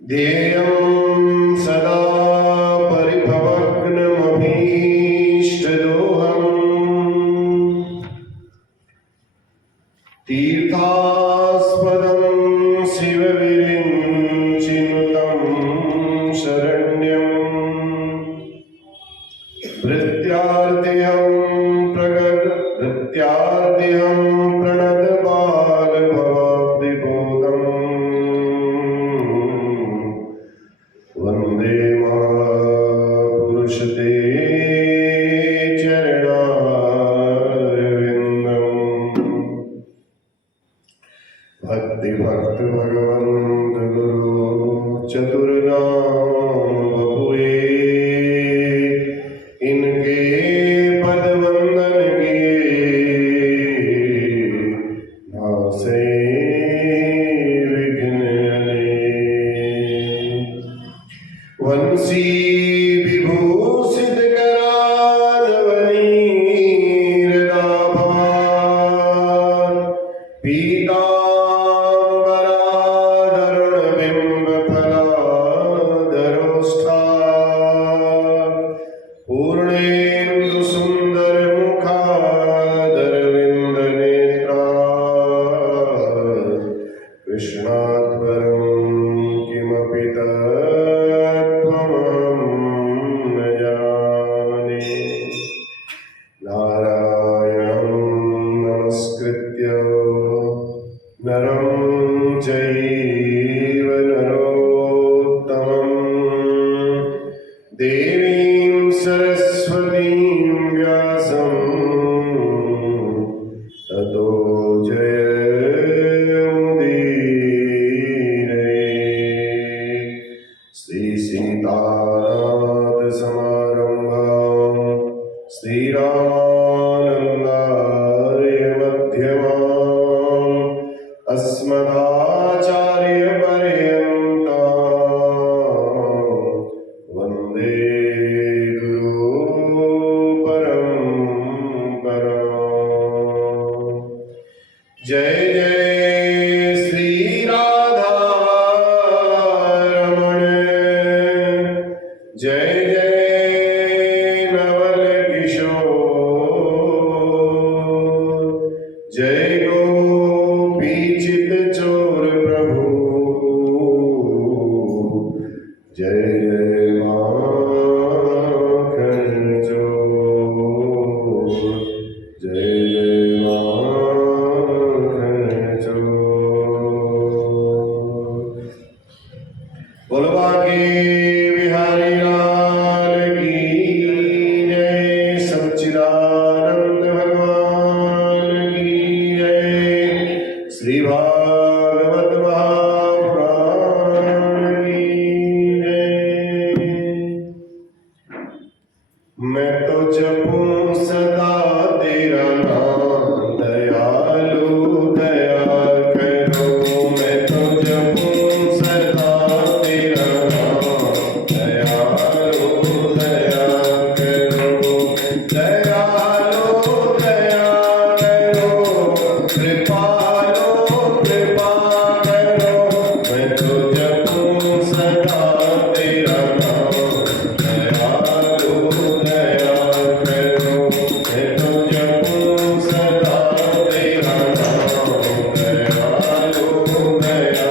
ध्येयं सदा परिभवग्नमभीष्टदोहम् तीर्थास्पदं शिवविरिञ्चिनुतं शरण्यं भृत्यार्तिहं प्रणतबालभवाब्धिबोधम् वन्दे महापुरुषते चरणारविन्दम्। भक्तिभक्त भगवन्त गुरु चतुर्नाम बपुए, इनके पद वंदन किए नासे विघ्न अनेक। वंशी विभूषित कराल वनीरदाभार पीताम्बराधरण बिंब फलाधरोष्ठार पूर्णेन्दु सुंदर मुखाधर विंद नेत्रा कृष्णात्परं किमपि तत्त्वमहं न जाने। नारायणं नमस्कृत्य नरं चैव नरोत्तमं देवीं सरस्वतीं व्यासं ततो जयमुदीरये। श्री सीतानाथ समारंभां श्रीरामानन्दार्य मध्यमाम् अस्मदाचार्यपर्यन्तां वन्दे गुरुपरम्पराम्। जय जय श्री राधा रमण, जय जय नवल किशोर, जय गोपीचित चोर प्रभु, जय जय माखन चोर, जय जय माखन चोर। बोलो बांके बिहारी लाल की जय, सच्चिदानंद भगवान की जय। श्री भागवत महापुराण की जय। मैं तो जपूं सदा तेरा नाम, दयालु दया करो। मैं तो जपूं सदा तेरा नाम, दयालु दया करो। दयालु दया करो, कृपालो कृपा करो। मैं तो जपूं सदा तेरा नाम, दयालु दया करो। मैं तो जपूं सदा तेरा नाम, दयालु दया।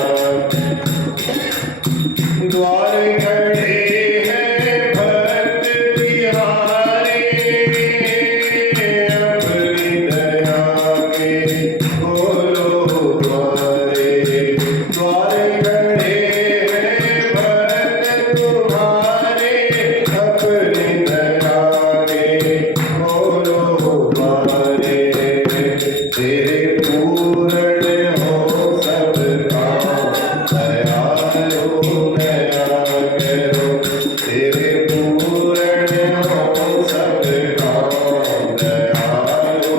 द्वार खड़े हैं भक्त तिहारे, अपनी दया के खोलो द्वारे। द्वार खड़े हैं भक्त तुम्हारे, अपनी दया के खोलो द्वारे। तेरे पूर्ण हो सब काम, दयालु दया करो। तेरे पूर्ण हो सब काम, दयालु।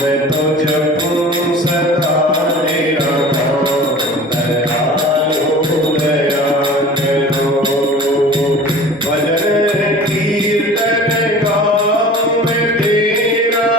मैं तो जपूं सदा तेरा नाम, दयालु दया करो। भजन कीर्तन गाऊं मैं तेरा,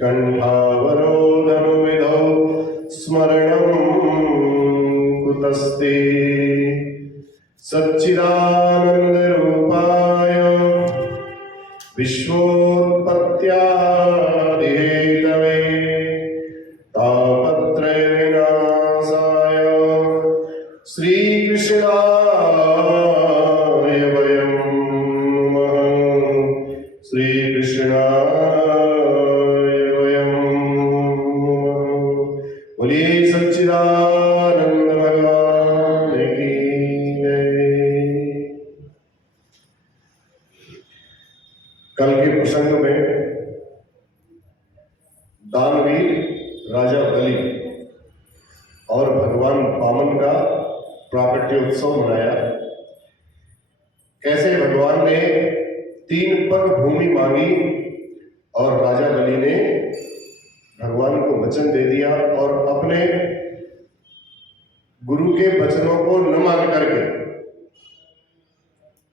कंठावरोधनुविधौ स्मरणं कुतस्ते सच्चिदानन्दरूपाय विश्वोत्पत्त्यादिहेतवे तापत्रयविनाशाय श्रीकृष्णाय वयं नमः। श्रीकृष्णाय वयं नमः। बोलिए सच्चिदानंद भगवान की जय। कल के प्रसंग में दानवीर राजा बलि और भगवान वामन का प्राकट्य उत्सव मनाया। कैसे भगवान ने 3 पग भूमि मांगी और राजा बलि ने भगवान को वचन दे दिया और अपने गुरु के वचनों को न मान करके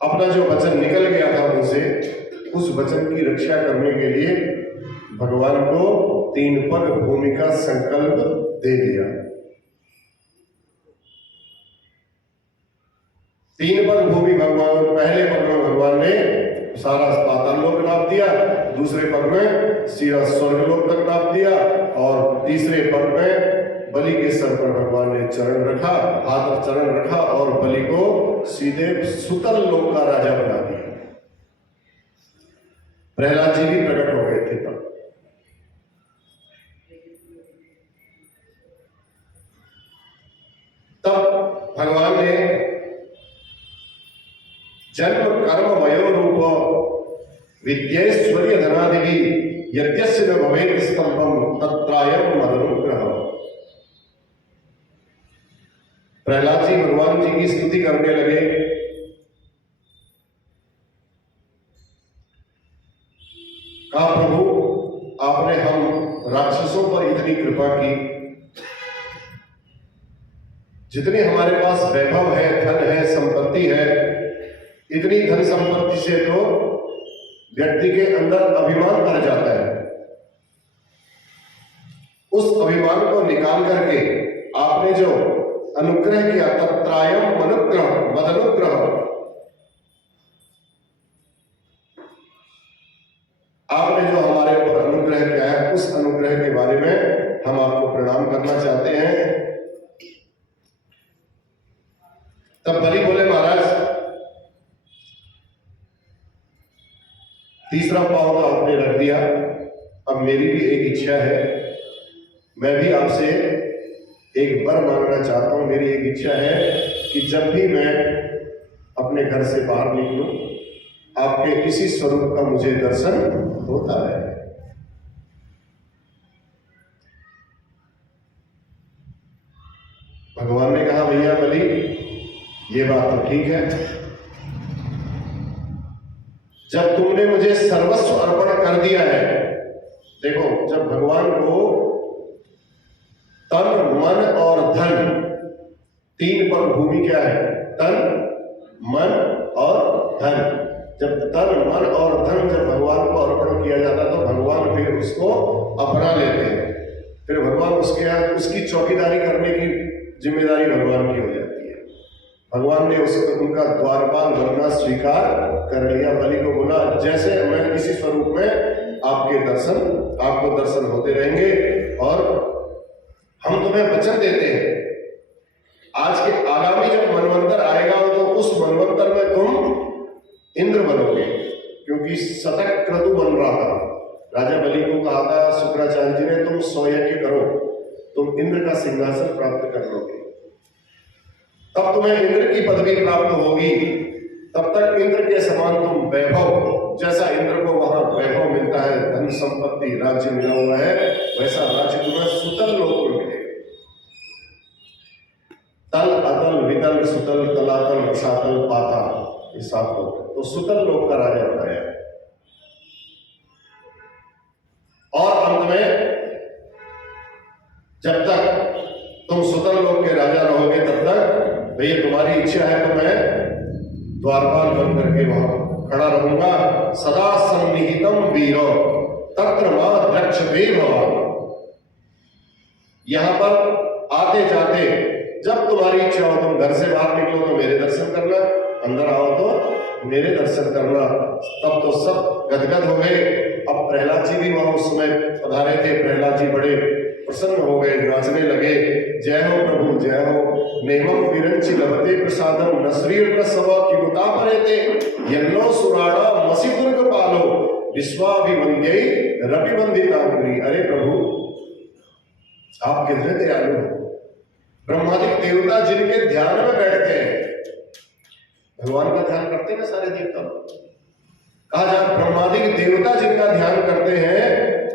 अपना जो वचन निकल गया था उनसे, उस वचन की रक्षा करने के लिए भगवान को 3 पग भूमि का संकल्प दे दिया। 3 पग भूमि भगवान, पहले पग में भगवान ने सारा पाताल लोक नाप दिया, दूसरे पग में सीधा स्वर्ग लोक तक नाप दिया और तीसरे पग में बलि के सर पर भगवान ने चरण रखा, हाथ चरण रखा और बलि को सीधे सुतल लोक का राजा बना दिया। प्रहलाद जी भी प्रकट हो गए थे तब भगवान ने जन्म कर्म वयो रूप विद्यैश्वर्य धनादि यद्यस्य न भवेत् स्तंभम तत्रायं मदनुग्रह। प्रहलाद जी भगवान जी की स्तुति करने लगे। कहा प्रभु आपने हम राक्षसों पर इतनी कृपा की, जितनी हमारे पास वैभव है, धन है, संपत्ति है, इतनी धन संपत्ति से तो व्यक्ति के अंदर अभिमान भर जाता है। उस अभिमान को निकाल करके आपने जो अनुग्रह किया, तत्रायं मनुग्रह मदनुग्रह, आपने जो हमारे ऊपर अनुग्रह किया है, उस अनुग्रह के बारे में हम आपको प्रणाम करना चाहते हैं। तब बलि बोले महाराज तीसरा पांव तो आपने रख दिया, अब मेरी भी एक इच्छा है, मैं भी आपसे एक वर मांगना चाहता हूं। मेरी एक इच्छा है कि जब भी मैं अपने घर से बाहर निकलूं, आपके इसी स्वरूप का मुझे दर्शन होता है। भगवान ने कहा भैया बलि ये बात तो ठीक है, जब तुमने मुझे सर्वस्व अर्पण कर दिया है। देखो जब भगवान को तन मन और धन, 3 पग भूमि क्या है, तन मन और धन, जब तन मन और धन जब भगवान को अर्पण किया जाता तो भगवान फिर उसको अपना लेते हैं, फिर भगवान उसकी चौकीदारी करने की जिम्मेदारी भगवान की हो जाती है। भगवान ने उसको उनका द्वारपाल बनना स्वीकार कर लिया। बलि को बोला जैसे मैं इसी स्वरूप में आपको दर्शन होते रहेंगे और हम तुम्हें वचन देते हैं आज के आगामी जब मनवंतर आएगा तो उस मनवंतर में तुम इंद्र बनोगे, क्योंकि शतक क्रतु बन रहा था। राजा बलि को कहा था शुक्राचार्य जी ने तुम 100 यज्ञ करो, तुम इंद्र का सिंहासन प्राप्त कर लोगे, तब तुम्हें इंद्र की पदवी प्राप्त होगी। तब तक इंद्र के समान तुम वैभव, जैसा इंद्र को वहां वैभव मिलता है, धन संपत्ति राज्य मिला हुआ है, वैसा राज्य तुम्हें सुतल लोक में मिलेगा। तल अतल वितल सुतल तलातल रसातल पाताल, ये 7 लोक है। तो सुतल लोक का राजा बताया और अंत में जब तक तुम सुतल लोक के राजा रहोगे तब तक भैया तुम्हारी इच्छा है तो मैं द्वारपाल बन करके वहां खड़ा रहूंगा। सदा सन्निहितम वीरो तत्र मां द्रक्ष्यते भवान्। यहां पर आते जाते जब तुम्हारी इच्छा हो, तुम घर से बाहर निकलो तो मेरे दर्शन करना, अंदर आओ तो मेरे दर्शन करना। तब तो सब गदगद हो गए। अब प्रहलाद जी भी वहां उस समय पधारे थे। प्रहलाद जी बड़े प्रसन्न हो गए, नाचने लगे, जय हो प्रभु जय हो। नेमम विरंचि लभते प्रसादम न श्रीर न सवा किमुता परेते यन्नो सुराणा मसी दुर्ग पालो विश्वाभिवंद्यै रविवंदितांगुरी। अरे प्रभु आप कितने दयालु हो। ब्रह्मादिक देवता जिनके ध्यान में बैठते हैं, भगवान का ध्यान करते हैं सारे देवता। कहा जाए ब्रह्मादिक देवता जिनका ध्यान करते हैं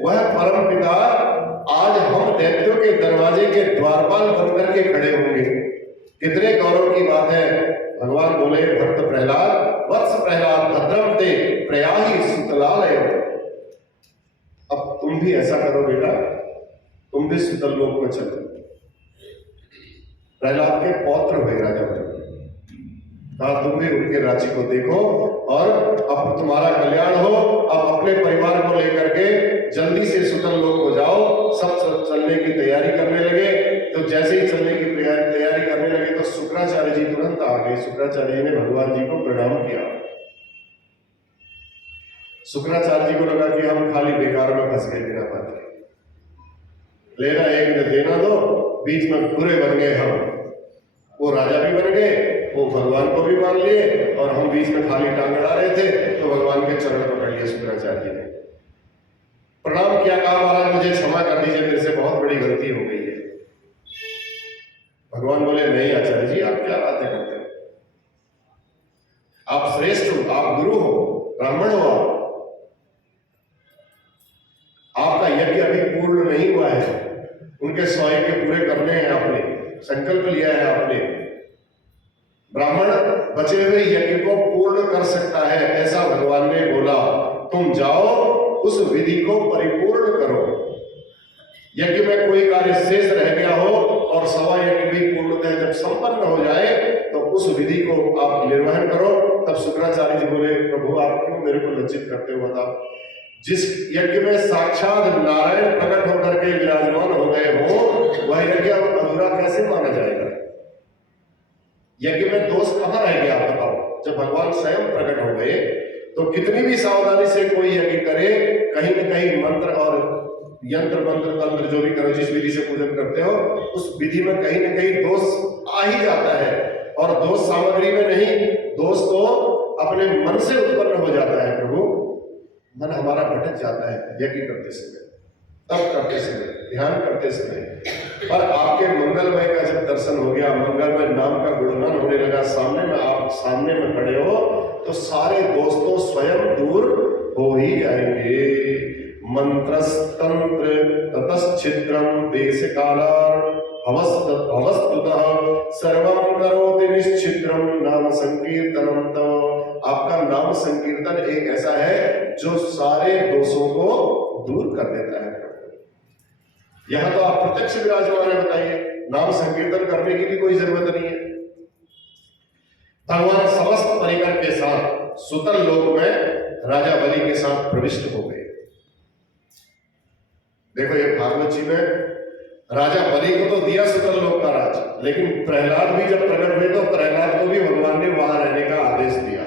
वह परम पिता आज हम दैत्यों के दरवाजे के द्वारपाल बनकर के खड़े होंगे। कितने गौरव की बात है। भगवान बोले भक्त प्रहलाद वत्स प्रहलाद भद्रम ते प्रयाहि सुतलालय। अब तुम भी ऐसा करो बेटा, तुम भी सुतल लोक में चलो। प्रहलाद के पौत्र हुए राजा बने। कहा तुम भी उनके राज्य को देखो और अब तुम्हारा कल्याण हो। अब अपने परिवार को लेकर के जल्दी से सुतल लोक हो जाओ। सब चलने की तैयारी करने लगे। तो जैसे ही चलने की तैयारी करने लगे तो शुक्राचार्य जी तुरंत आ गए। शुक्राचार्य जी ने भगवान जी को प्रणाम किया। शुक्राचार्य जी को लगा कि हम खाली बेकार में फंस गए बिना बात के, लेना एक मिनट देना दो, बीच में बुरे बन गए हम। वो राजा भी बन गए, वो भगवान को भी मान लिए और हम बीच में खाली टांग अड़ा रहे थे तो भगवान के चरण पकड़ लिए शुक्राचार्य जी ने। प्रणाम किया, कहा महाराज मुझे क्षमा कर दीजिए, मेरे से बहुत बड़ी गलती हो गई है। भगवान बोले नहीं आचार्य जी आप क्या बातें करते हो, आप श्रेष्ठ हो, आप गुरु हो, ब्राह्मण हो, आपका यज्ञ अभी पूर्ण नहीं हुआ है। उनके 100 यज्ञ पूरे करने हैं, आपने संकल्प लिया है आपने। ब्राह्मण बचे हुए यज्ञ को पूर्ण कर सकता है ऐसा भगवान ने बोला। तुम जाओ उस विधि को परिपूर्ण करो। यज्ञ में कोई कार्य शेष रह गया हो और 100 यज्ञ भी पूर्णतः जब संपन्न हो जाए तो उस विधि को आप निर्वहन करो। तब शुक्राचार्य जी बोले प्रभु आप क्यों मेरे को लज्जित करते हो, बताओ। जिस यज्ञ में साक्षात नारायण प्रकट होकर के विराजमान हो गए हो वह यज्ञ अधूरा कैसे माना जाएगा। यज्ञ में दोष कहां रह गया आप बताओ। जब भगवान स्वयं प्रकट हो गए तो कितनी भी सावधानी से कोई यज्ञ करे, कहीं न कहीं मंत्र और यंत्र मंत्र तंत्र जो भी करो, जिस विधि से पूजन करते हो उस विधि में कहीं न कहीं दोष आ ही जाता है। और दोष सामग्री में नहीं, दोष तो अपने मन से उत्पन्न हो जाता है। प्रभु मन हमारा भटक जाता है यज्ञ करते समय, तप करते समय, ध्यान करते समय। पर आपके मंगलमय का जब दर्शन हो गया, मंगलमय नाम का गुणगान होने लगा सामने में, आप सामने में खड़े हो तो सारे दोस्तों स्वयं दूर हो ही जाएंगे। मंत्रस्तंत्र ततश्छिद्रम देश कालार अवस्तुतः सर्वं करोति निश्चिद्रम नाम संकीर्तनम। तो आपका नाम संकीर्तन एक ऐसा है जो सारे दोषों को दूर कर देता है। यहां तो आप प्रत्यक्ष विराजमान है, बताइए नाम संकीर्तन करने की भी कोई जरूरत नहीं है। भगवान समस्त परिकर के साथ सुतल लोक में राजा बलि के साथ प्रविष्ट हो गए। देखो ये भागवत जी में राजा बलि को तो दिया सुतल लोक का राज, लेकिन प्रहलाद भी जब प्रकट हुए तो प्रहलाद को भी भगवान ने वहां रहने का आदेश दिया।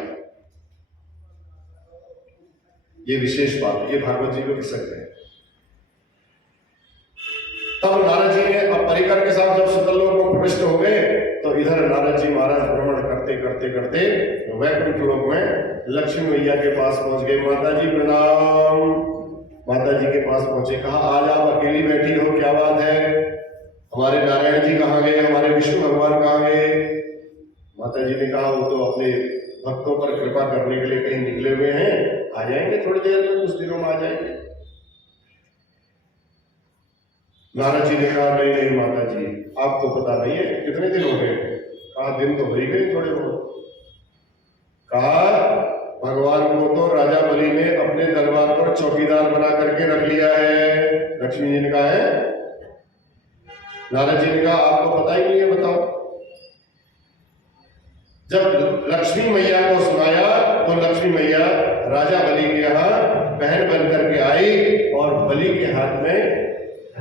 ये विशेष बात ये भागवत जी को प्रसंग है। तब नारद जी ने अब परिकर के साथ जब सुतल लोक में प्रविष्ट हो गए तो इधर नारद जी महाराज भ्रमण करते करते करते वैकुंठ लोक में लक्ष्मी मैया के पास पहुंच गए। माता जी प्रणाम। माता जी के पास पहुंचे, कहा आज आप अकेली बैठी हो, क्या बात है, हमारे नारायण जी कहाँ गए, हमारे विष्णु भगवान कहाँ गए। माता जी ने कहा वो तो अपने भक्तों पर कृपा करने के लिए कहीं निकले हुए हैं, आ जाएंगे थोड़ी देर में, कुछ दिनों में आ जाएंगे। नारद जी ने कहा नहीं नहीं माता जी आपको पता नहीं है कितने दिन हो गए। कहा दिन तो हो ही गए थोड़े बहुत। कहा भगवान को तो राजा बलि ने अपने दरबार पर चौकीदार बना करके रख लिया है। लक्ष्मी जी ने कहा है। नारद जी ने कहा आपको पता ही नहीं है, बताओ। जब लक्ष्मी मैया को सुनाया तो लक्ष्मी मैया राजा बलि के यहाँ बहन बन करके आई और बलि के हाथ में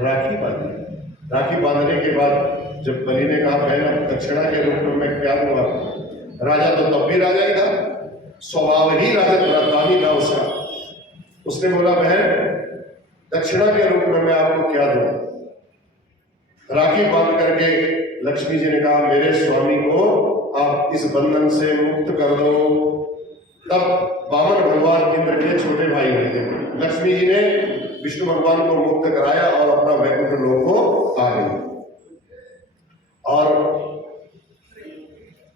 राखी बांधी। राखी बांधने के बाद जब बलि ने कहा बहन दक्षिणा के रूप में मैं क्या दूंगा, राजा तो तब भी राजा ही था, स्वभाव ही राजद्रोही था उसका। उसने बोला बहन दक्षिणा के रूप में मैं आपको क्या दूं। राखी बांध करके लक्ष्मी जी ने कहा मेरे स्वामी को आप इस बंधन से मुक्त कर दो। तब वामन भगवान इंद्र के छोटे भाई हुए थे, लक्ष्मी जी ने विष्णु भगवान को मुक्त कराया और अपना वैकुंठ लोक को आ गई। और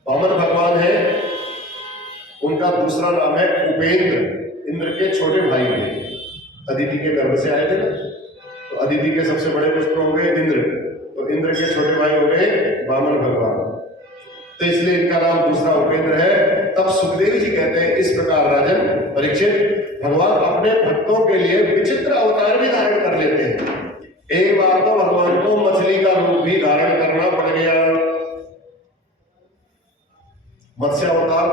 वामन भगवान है, उनका दूसरा नाम है उपेंद्र, इंद्र के छोटे भाई थे, अदिति के गर्भ से आए थे ना, तो अदिति के सबसे बड़े पुत्र हो गए इंद्र, तो इंद्र के छोटे भाई हो गए वामन भगवान, तो इसलिए इनका नाम दूसरा उपेंद्र है। तब सुखदेव जी कहते हैं इस प्रकार राजन परीक्षित भगवान अपने भक्तों के लिए विचित्र अवतार भी धारण कर लेते हैं। एक बार तो भगवान को मछली का रूप भी धारण करना पड़ गया। मत्स्य अवतार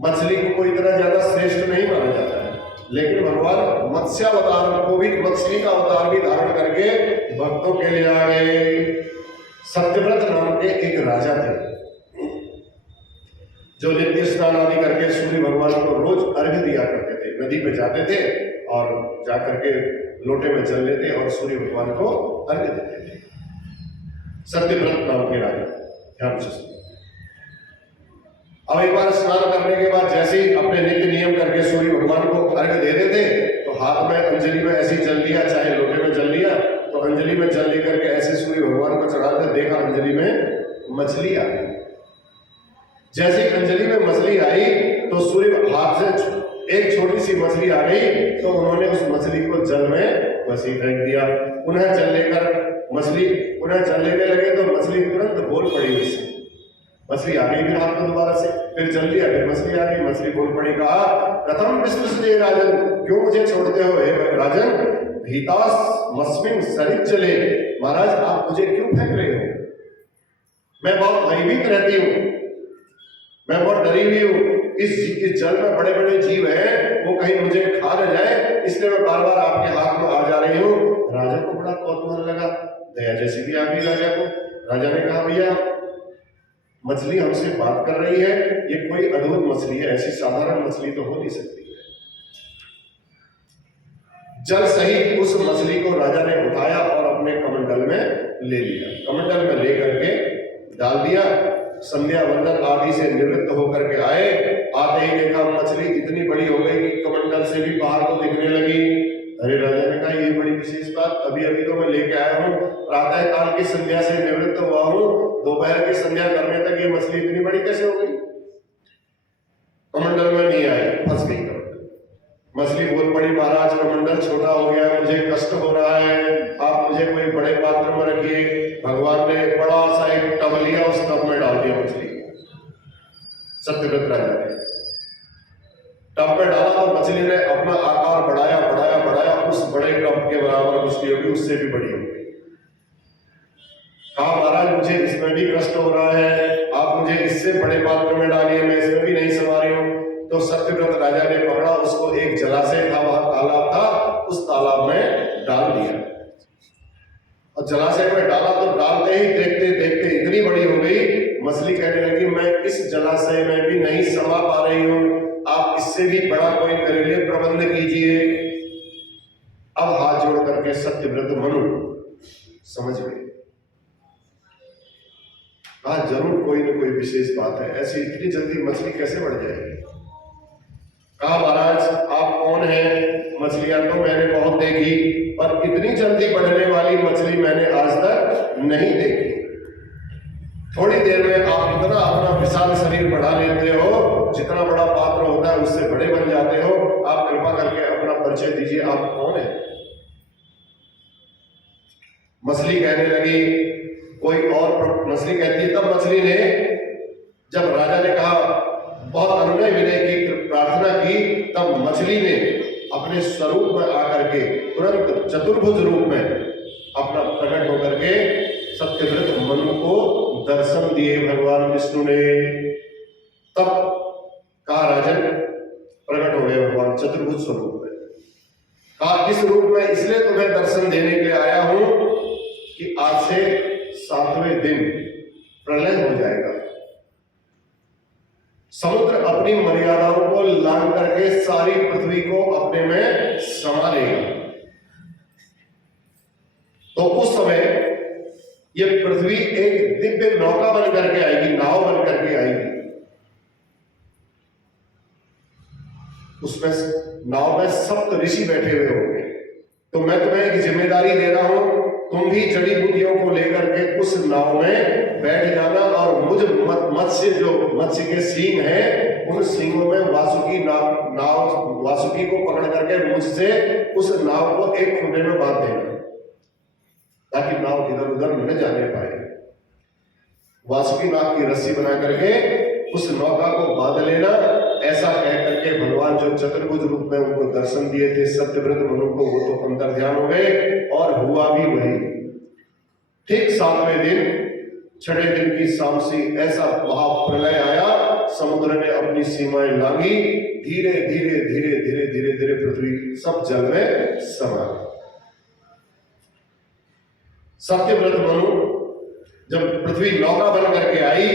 मछली को कोई इतना ज्यादा श्रेष्ठ नहीं माना जाता है, लेकिन भगवान मत्स्य अवतार को भी, मछली का अवतार भी धारण करके भक्तों के लिए आ गए। सत्यव्रत नाम के एक राजा थे जो नित्य स्नान आदि करके सूर्य भगवान को रोज अर्घ्य दिया करते थे। नदी पे जाते थे और जाकर के लोटे में जल लेते और सूर्य भगवान को अर्घ्य देते थे। सत्यव्रत नाम के राजा, ध्यान से सुनिए। अब एक बार स्नान करने के बाद जैसे ही अपने नित्य नियम करके सूर्य भगवान को अर्घ्य दे देते तो हाथ में अंजलि में ऐसी जल लिया, चाहे लोटे में जल लिया, तो अंजलि में जल लेकर के ऐसे सूर्य भगवान को चढ़ाते, देखा अंजलि में मछली आ गई। जैसे ही अंजलि में मछली आई तो सूर्य हाथ से एक छोटी सी मछली आ गई, तो उन्होंने उस मछली को जल में वैसे ही फेंक दिया। उन्हें जल लेकर मछली उन्हें जल लेने लगे तो मछली तुरंत बोल पड़ी उससे, मछली आ गई फिर हाथ में दोबारा से, फिर जल लिया, फिर मछली आ गई, मछली बोल पड़ी, कहा कथम विस्मृते राजन, क्यों मुझे छोड़ते हो हे राजन, भीतास मस्मिन सरित चले, महाराज आप मुझे क्यों फेंक रहे हो, मैं बहुत भयभीत रहती हूँ, मैं बहुत डरी हुई हूँ, इस जल में बड़े बड़े जीव हैं, वो कहीं मुझे खा न जाए, इसलिए मैं बार बार आपके हाथ में आ जा रही हूँ। राजा को बड़ा कौतूहल लगा, दया जैसी भी आ गई राजा को। राजा ने कहा भैया मछली हमसे बात कर रही है, ये कोई अद्भुत मछली है, ऐसी साधारण मछली तो हो नहीं सकती है। जल सहित उस मछली को राजा ने उठाया और अपने कमंडल में ले लिया, कमंडल में लेकर के डाल दिया। संध्या वंदन आदि से निवृत्त होकर के आए, आते ही देखा मछली इतनी बड़ी हो गई कि कमंडल से भी बाहर को दिखने लगी। अरे राजा ने कहा ये बड़ी विशेष बात, अभी अभी तो मैं लेके आया हूँ, प्रातः काल की संध्या से निवृत्त हुआ हूँ, दोपहर की संध्या करने तक ये मछली इतनी बड़ी कैसे हो गई। कमंडल में नहीं आई, फंस गई मछली। बोल पड़ी महाराज कमंडल छोटा हो गया, मुझे कष्ट हो रहा है, आप मुझे कोई बड़े पात्र में रखिए। भगवान ने बड़ा सा एक टब लिया, उस टब में डाल दिया मछली। सत्यव्रत राजा ने टब में डाला तो मछली ने अपना आकार बढ़ाया बढ़ाया बढ़ाया, उस बड़े टब के बराबर मछली होगी, उससे भी बड़ी हो गई। कहा महाराज मुझे इसमें भी कष्ट हो रहा है, आप मुझे इससे बड़े पात्र में डालिए, मैं इसमें भी नहीं संभाल रही हूँ। तो सत्यव्रत राजा ने पकड़ा उसको, एक जलाशय था, वहां तालाब था, उस तालाब में डाल दिया और जलाशय में डाला तो डालते ही देखते देखते इतनी बड़ी हो गई, मछली कहने लगी मैं इस जलाशय में भी नहीं समा पा रही हूँ, आप इससे भी बड़ा कोई मेरे लिए प्रबंध कीजिए। अब हाथ जोड़ करके सत्यव्रत मनु समझ गए, हाँ जरूर कोई न कोई विशेष बात है, ऐसी इतनी जल्दी मछली कैसे बढ़ जाएगी। कहा महाराज आप कौन हैं, मछलियां तो मैंने बहुत देखी पर इतनी जल्दी बढ़ने वाली मछली मैंने आज तक नहीं देखी। थोड़ी देर में आप इतना अपना विशाल शरीर बढ़ा लेते हो, जितना बड़ा पात्र होता है उससे बड़े बन जाते हो, आप कृपा करके अपना परिचय दीजिए, आप कौन है। मछली कहने लगी, कोई और मछली कहती है। तब मछली ने, जब राजा ने कहा बहुत अनुनय विनय की प्रार्थना की, तब मछली ने अपने स्वरूप में आकर के तुरंत चतुर्भुज रूप में अपना प्रकट होकर के सत्यव्रत मनु को दर्शन दिए भगवान विष्णु ने। तब कहा राजन प्रकट हो गया कहा इस रूप में इसलिए तुम्हें दर्शन देने के लिए आया हूं कि आज से 7वें दिन प्रलय हो जाएगा। समुद्र अपनी मर्यादाओं को लांघ करके सारी पृथ्वी को अपने में समा लेगा। तो उस समय ये पृथ्वी एक दिव्य नौका बन करके आएगी, नाव बन करके आएगी। उसमें नाव में सप्त ऋषि बैठे हुए होंगे। तो मैं तुम्हें एक जिम्मेदारी दे रहा हूं, तुम भी जड़ी बूटियों को लेकर के उस नाव में बैठ जाना और मुझ मत्स्य के सींग हैं, उन सींगों में वासुकी को पकड़ करके मुझसे उस नाव को एक खुंडे में बांध देना, ताकि नाव इधर उधर न जाने पाए। वासुकी नाग की रस्सी बना करके उस नौका को बांध लेना। ऐसा कह करके भगवान जो चतुर्भुज रूप में उनको दर्शन दिए थे सत्यव्रत मनु को, वो तो अंतर ध्यान हो गए और हुआ भी वही। ठीक 7वें दिन, 6ठे दिन की शाम से ऐसा महाप्रलय आया। समुद्र ने अपनी सीमाएं लांघी, धीरे धीरे धीरे धीरे धीरे धीरे पृथ्वी सब जल में समा। सत्यव्रत मनु जब पृथ्वी नौका बन करके आई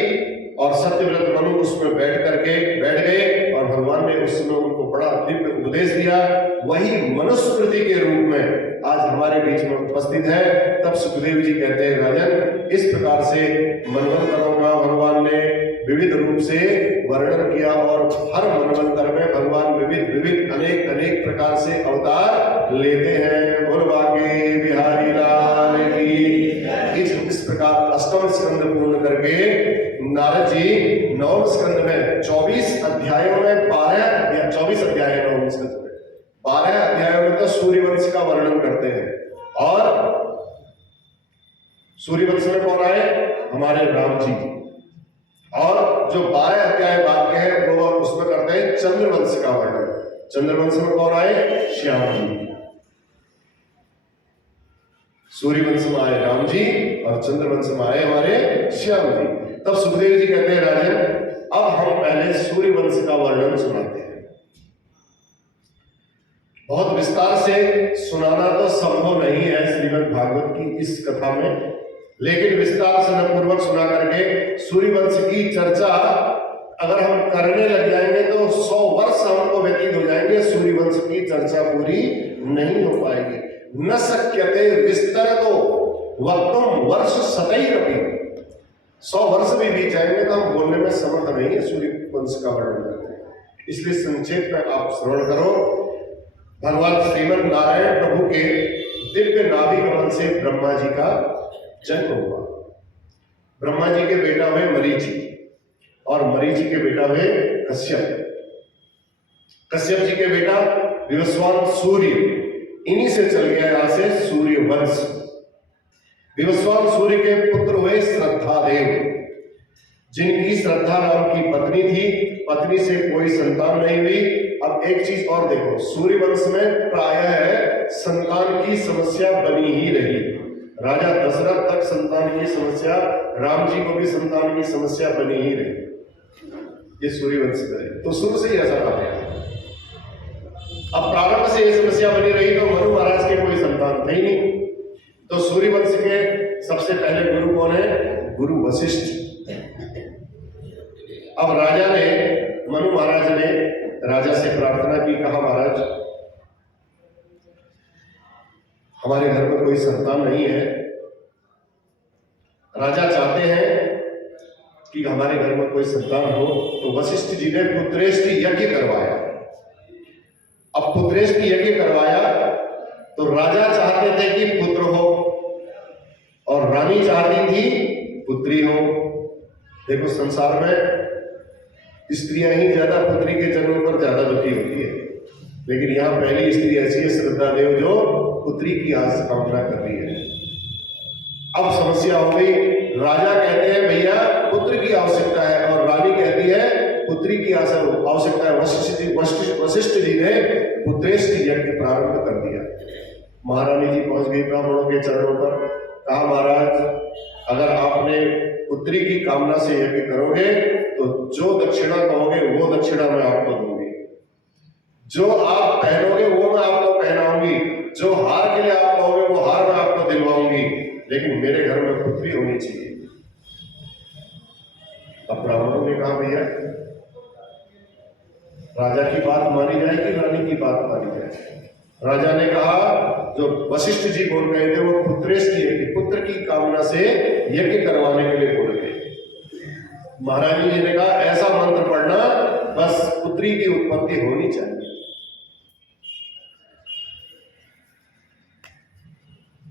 और सत्यव्रत मनु उसमें बैठ गए और भगवान ने उस समय उनको बड़ा दिव्य उपदेश दिया। वही मनुस्मृति के रूप में आज हमारे बीच में उपस्थित है। तब सुखदेव जी कहते हैं, राजन, इस प्रकार से मनवंतरों का भगवान ने विविध रूप से वर्णन किया और हर मनवंतर में भगवान विविध अनेक प्रकार से अवतार लेते हैं। बोल बाके बिहारी लाल की। इस प्रकार 8वां स्कंद पूर्ण करके नारद जी 9वें स्कंद में 24 अध्यायों में 24 अध्याय है 9वें स्कंद में 12 अध्यायों में तो सूर्यवंश का वर्णन करते हैं। और सूर्यवंश में कौन आए? हमारे राम जी। और जो 12 अध्याय बाद के हैं वो उसमें करते हैं चंद्रवंश का वर्णन। चंद्रवंश में कौन आए? श्याम जी। सूर्यवंश में आए राम जी और चंद्रवंश में आए हमारे श्याम जी। तब सुखदेव जी कहते हैं, राजन, अब हम पहले सूर्यवंश का वर्णन सुनाते हैं। बहुत विस्तार से सुनाना तो संभव नहीं है श्रीमद् भागवत की इस कथा में, लेकिन विस्तार से पूर्वक सुना करके सूर्यवंश की चर्चा अगर हम करने लग जाएंगे तो 100 वर्ष हमको व्यतीत हो जाएंगे, सूर्यवंश की चर्चा पूरी नहीं हो पाएगी। न शक्यते विस्तरतो वक्तुम वर्ष शतैरपि। 100 वर्ष भी बीत जाएंगे तो हम बोलने में समर्थ नहीं है सूर्यवंश का वर्णन करते हैं। इसलिए संक्षेप में आप श्रवण करो। भगवान श्रीमद नारायण प्रभु के दिव्य नाभि कमल से ब्रह्मा जी का जन्म हुआ। ब्रह्मा जी के बेटा हुए मरीचि और मरीचि के बेटा हुए कश्यप। कश्यप जी के बेटा विवस्वान सूर्य, इन्हीं से चल गया यहां से सूर्यवंश। विवस्वान सूर्य के पुत्र हुए श्रद्धादेव, जिनकी श्रद्धा नाम की पत्नी थी। पत्नी से कोई संतान नहीं हुई। अब एक चीज और देखो, सूर्यवंश में प्रायः संतान की समस्या बनी ही रही। राजा दशरथ तक संतान की समस्या, राम जी को भी संतान की समस्या बनी ही रही। ये सूर्यवंश का है, तो शुरू से ही ऐसा रहा है। अब प्रारंभ से ये समस्या बनी रही तो मनु महाराज के कोई संतान थे ही नहीं। तो सूर्यवंश के सबसे पहले गुरु कौन है? गुरु वशिष्ठ। अब राजा ने, मनु महाराज ने राजा से प्रार्थना की, कहा महाराज हमारे घर में कोई संतान नहीं है। राजा चाहते हैं कि हमारे घर में कोई संतान हो। तो वशिष्ठ जी ने पुत्रेष्टि यज्ञ करवाया। अब पुत्रेष्टि यज्ञ करवाया तो राजा चाहते थे कि पुत्र हो और रानी चाहती थी पुत्री हो। देखो संसार में स्त्रियां ही ज्यादा पुत्री के जन्म पर ज्यादा दुखी होती है, लेकिन यहाँ पहली स्त्री ऐसी है श्रद्धादेव जो पुत्री की आज कामना कर रही है। अब समस्या हो गई। राजा कहते हैं भैया पुत्र की आवश्यकता है और रानी कहती है पुत्री की आवश्यकता है। वशिष्ठ जी ने पुत्रेष्टि यज्ञ प्रारंभ कर दिया। महारानी जी पहुंच गई ब्राह्मणों के चरणों पर, कहा महाराज अगर आपने पुत्री की कामना से यज्ञ करोगे तो जो दक्षिणा कहोगे वो दक्षिणा मैं आपको दूंगी। जो आप पहनोगे वो मैं आपको पहनाऊंगी, जो हार के लिए आप कहोगे वो हार मैं आपको दिलवाऊंगी, लेकिन मेरे घर में पुत्री होनी चाहिए। अब ब्राह्मणों ने कहा भैया राजा की बात मानी जाए कि रानी की बात मानी जाए? राजा ने कहा जो वशिष्ठ जी बोल रहे थे वो पुत्रेष्टि है कि पुत्र की कामना से यज्ञ करवाने के लिए बोल गए। महारानी जी ने कहा ऐसा मंत्र पढ़ना बस पुत्री की उत्पत्ति होनी चाहिए।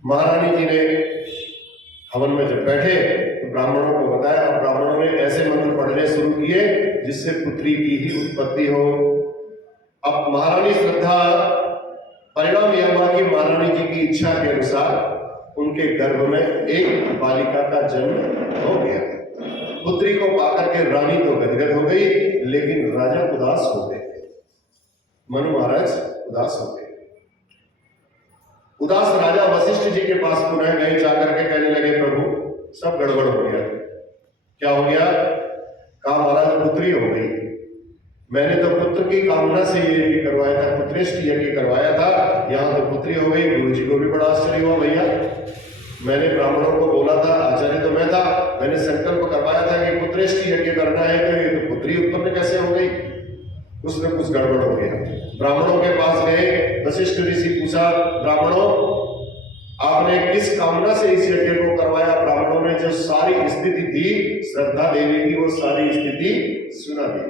महारानी जी ने हवन में जब बैठे तो ब्राह्मणों को बताया, और ब्राह्मणों ने ऐसे मंत्र पढ़ने शुरू किए जिससे पुत्री की ही उत्पत्ति हो। अब महारानी श्रद्धा, परिणाम यह हुआ कि महारानी जी की इच्छा के अनुसार उनके गर्भ में एक बालिका का जन्म हो गया। पुत्री को पाकर के रानी तो गदगद हो गई, लेकिन राजा उदास हो गए। मनु महाराज उदास हो गए। उदास राजा वशिष्ठ जी के पास पुनः गए, जाकर के कहने लगे प्रभु सब गड़बड़ हो गया। क्या हो गया? कहा महाराज पुत्री हो गई। मैंने तो पुत्र की कामना से ये यज्ञ करवाया था, पुत्रेष्टि यज्ञ करवाया था, यहाँ तो पुत्री हो गई। गुरु जी को भी बड़ा आश्चर्य हुआ। भैया मैंने ब्राह्मणों को बोला था, आचार्य तो मैं था, मैंने संकल्प करवाया था कि पुत्रेष्टि यज्ञ करना है, तो ये तो पुत्री उत्पन्न कैसे हो गई? कुछ न कुछ गड़बड़ हो गया। ब्राह्मणों के पास गए, वशिष्ठ ऋषि पूछा ब्राह्मणों आपने किस कामना से इस यज्ञ को करवाया? ब्राह्मणों ने जो सारी स्थिति थी श्रद्धा देवी की वो सारी स्थिति सुना दी।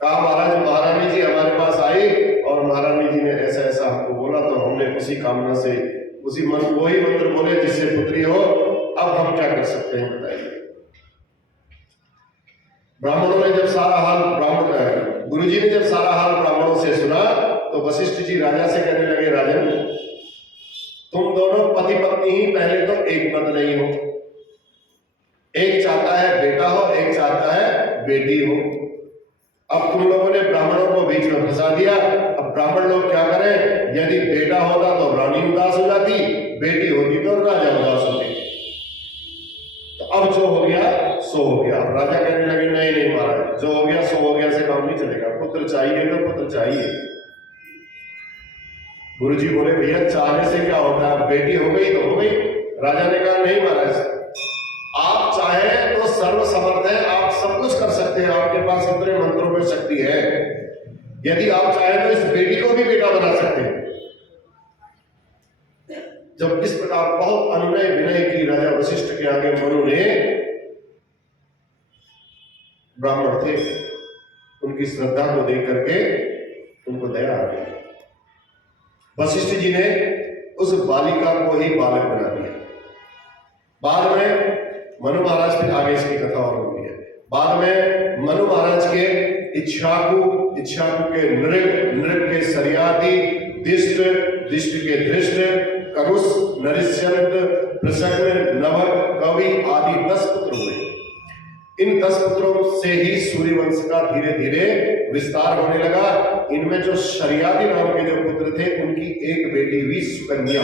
कहा महाराज महारानी जी हमारे पास आई और महारानी जी ने ऐसा ऐसा हमको बोला, तो हमने उसी कामना से उसी मन वही मंत्र बोले जिससे पुत्री हो। अब हम क्या कर सकते हैं बताइए? ब्राह्मणों ने जब सारा हाल गुरुजी ने जब सारा हाल ब्राह्मणों से सुना तो वशिष्ठ जी राजा से कहने लगे राजन तुम दोनों पति पत्नी ही पहले तो एक मत नहीं हो। एक चाहता है बेटा हो, एक चाहता है बेटी हो। अब तुम लोगों ने ब्राह्मणों को बीच में फंसा दिया। अब ब्राह्मण लोग क्या करें? यदि बेटा होता तो रानी उदास हो जाती, बेटी होती तो राजा उदास होते। तो अब जो हो गया सो हो गया। राजा कहने लगे नहीं नहीं महाराज, जो हो गया सो हो गया से काम नहीं चलेगा, पुत्र चाहिए तो पुत्र चाहिए। गुरुजी बोले भैया चाहने से क्या होता है, बेटी हो गई तो हो गई। राजा ने कहा नहीं महाराज, आप चाहे तो सर्व समर्थ है, आप सब कुछ कर सकते हैं, आपके पास इतने मंत्रों में शक्ति है। यदि आप चाहे तो इस बेटी को भी बेटा बना सकते हैं। जब इस प्रकार बहुत अनुनय विनय की राजा वशिष्ठ के आगे मनु ने, ब्राह्मण थे, उनकी श्रद्धा को देख करके उनको दया आ गई। वशिष्ठ जी ने उस बालिका को ही बालक बना दिया। बाद में मनु महाराज, फिर आगे इसकी कथा और होती है। बाद में मनु महाराज के इच्छाकु के नृग के सरियादी, दिष्ट के धृष्ट, करुष, नरिष्यंत, प्रसन्न, नवक, कवि आदि 10 पुत्र हुए। इन 10 पुत्रों से ही सूर्यवंश का धीरे धीरे विस्तार होने लगा। इनमें जो शरियादी नाम के जो पुत्र थे उनकी एक बेटी हुई सुकन्या।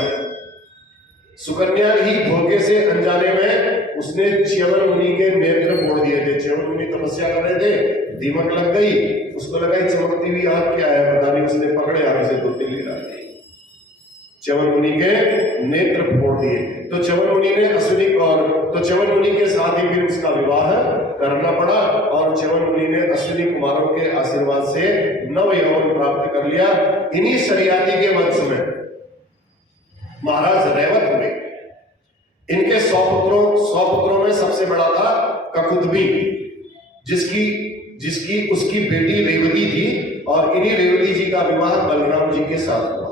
सुकन्या ही धोखे से अनजाने में उसने च्यवन मुनि के नेत्र फोड़ दिए थे। च्यवन मुनि तपस्या कर रहे थे, दीमक लग गई, उसको लगा चमकती हुई आग क्या है, पता नहीं, उसने पकड़े आगे से 2 तिल्ली डाल दी, च्यवन मुनि के नेत्र फोड़ दिए। तो च्यवन मुनि ने च्यवन मुनि के साथ ही फिर उसका विवाह करना पड़ा और च्यवन मुनि ने अश्विनी कुमारों के आशीर्वाद से नव यौवन प्राप्त कर लिया। इन्हीं शरियाती के वंश में महाराज रेवत हुए। इनके 100 पुत्रों में सबसे बड़ा था ककुदबी, जिसकी उसकी बेटी रेवती थी, और इन्हीं रेवती जी का विवाह बलराम जी के साथ हुआ।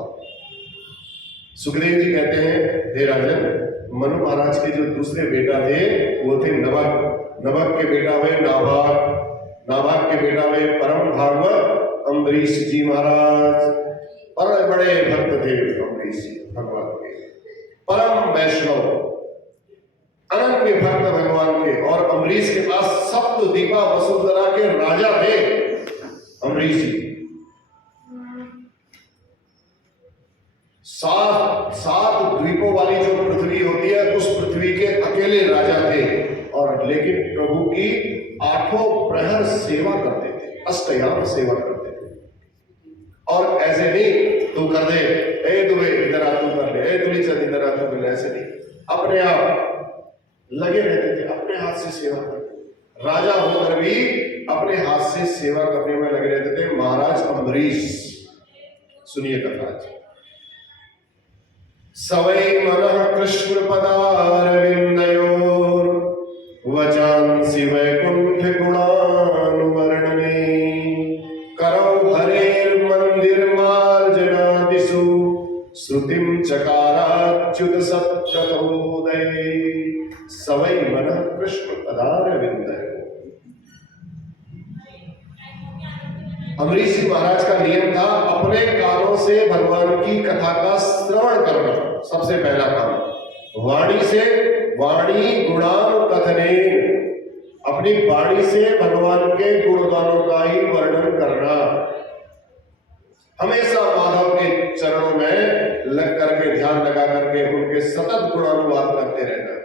सुखदेव जी कहते हैं हे राजन, मनु महाराज के जो दूसरे बेटा थे वो थे नभक के बेटा हुए नाभाग के बेटा हुए परम भागवत अम्बरीश जी महाराज। पर बड़े भक्त थे अम्बरीश जी भगवान के, परम वैष्णव, अनन्य भक्त भगवान के। और अम्बरीश के पास सप्तद्वीपा वसुंधरा के राजा थे अम्बरीश जी। 7 द्वीपों वाली जो पृथ्वी होती है उस पृथ्वी के अकेले राजा थे। और लेकिन प्रभु की 8 प्रहर सेवा करते थे, अष्टयाम सेवा करते थे। और ऐसे नहीं तू कर दे, ए दुबे इधर आ तू कर ले, ए दुलीचंद इधर आ तू कर ले, ऐसे नहीं, अपने आप लगे रहते थे अपने हाथ से सेवा करने। राजा होकर भी अपने हाथ से सेवा करने में लगे रहते थे महाराज अम्बरीश। सुनिए कथा। सवै मनः कृष्ण पदारविंदयोर वचांसि वैकुंठ गुणानुवर्णने करौ हरेर् मंदिर मार्जनादिषु श्रुतिं चकाराच्युत सत्प्रतोदये। सवै मनः कृष्ण पदारविंदयोर। अम्बरीश जी महाराज का नियम था अपने कानों से भगवान की कथा का श्रवण करना, सबसे पहला काम। वाणी से वाणी गुणान कथने, अपनी वाणी से भगवान के गुणगानों का ही वर्णन करना। हमेशा माधव के चरणों में लग करके ध्यान लगा करके उनके सतत गुणानुवाद करते रहना।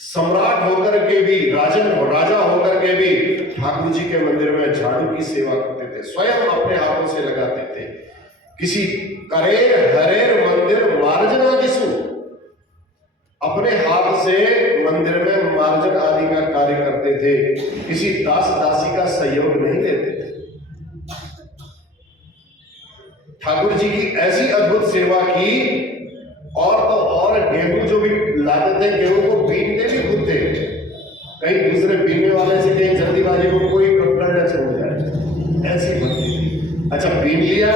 सम्राट होकर के भी, राजा होकर के भी ठाकुर जी के मंदिर में झाड़ू की सेवा करते थे, स्वयं अपने हाथों से लगाते थे। किसी करेर हरेर मंदिर मार्जनादिषु, अपने हाथ से मंदिर में मार्जन आदि का कार्य करते थे, किसी दास दासी का सहयोग नहीं लेते थे। ठाकुर जी की ऐसी अद्भुत सेवा की। और तो और गेहूं जो भी लाते थे, गेहूं को बीनते भी खुद थे, कहीं दूसरे बीनने वाले से कहीं जल्दीबाजी में कोई कपड़ा न छोड़ जाए, ऐसी बनती थी। अच्छा बीन लिया,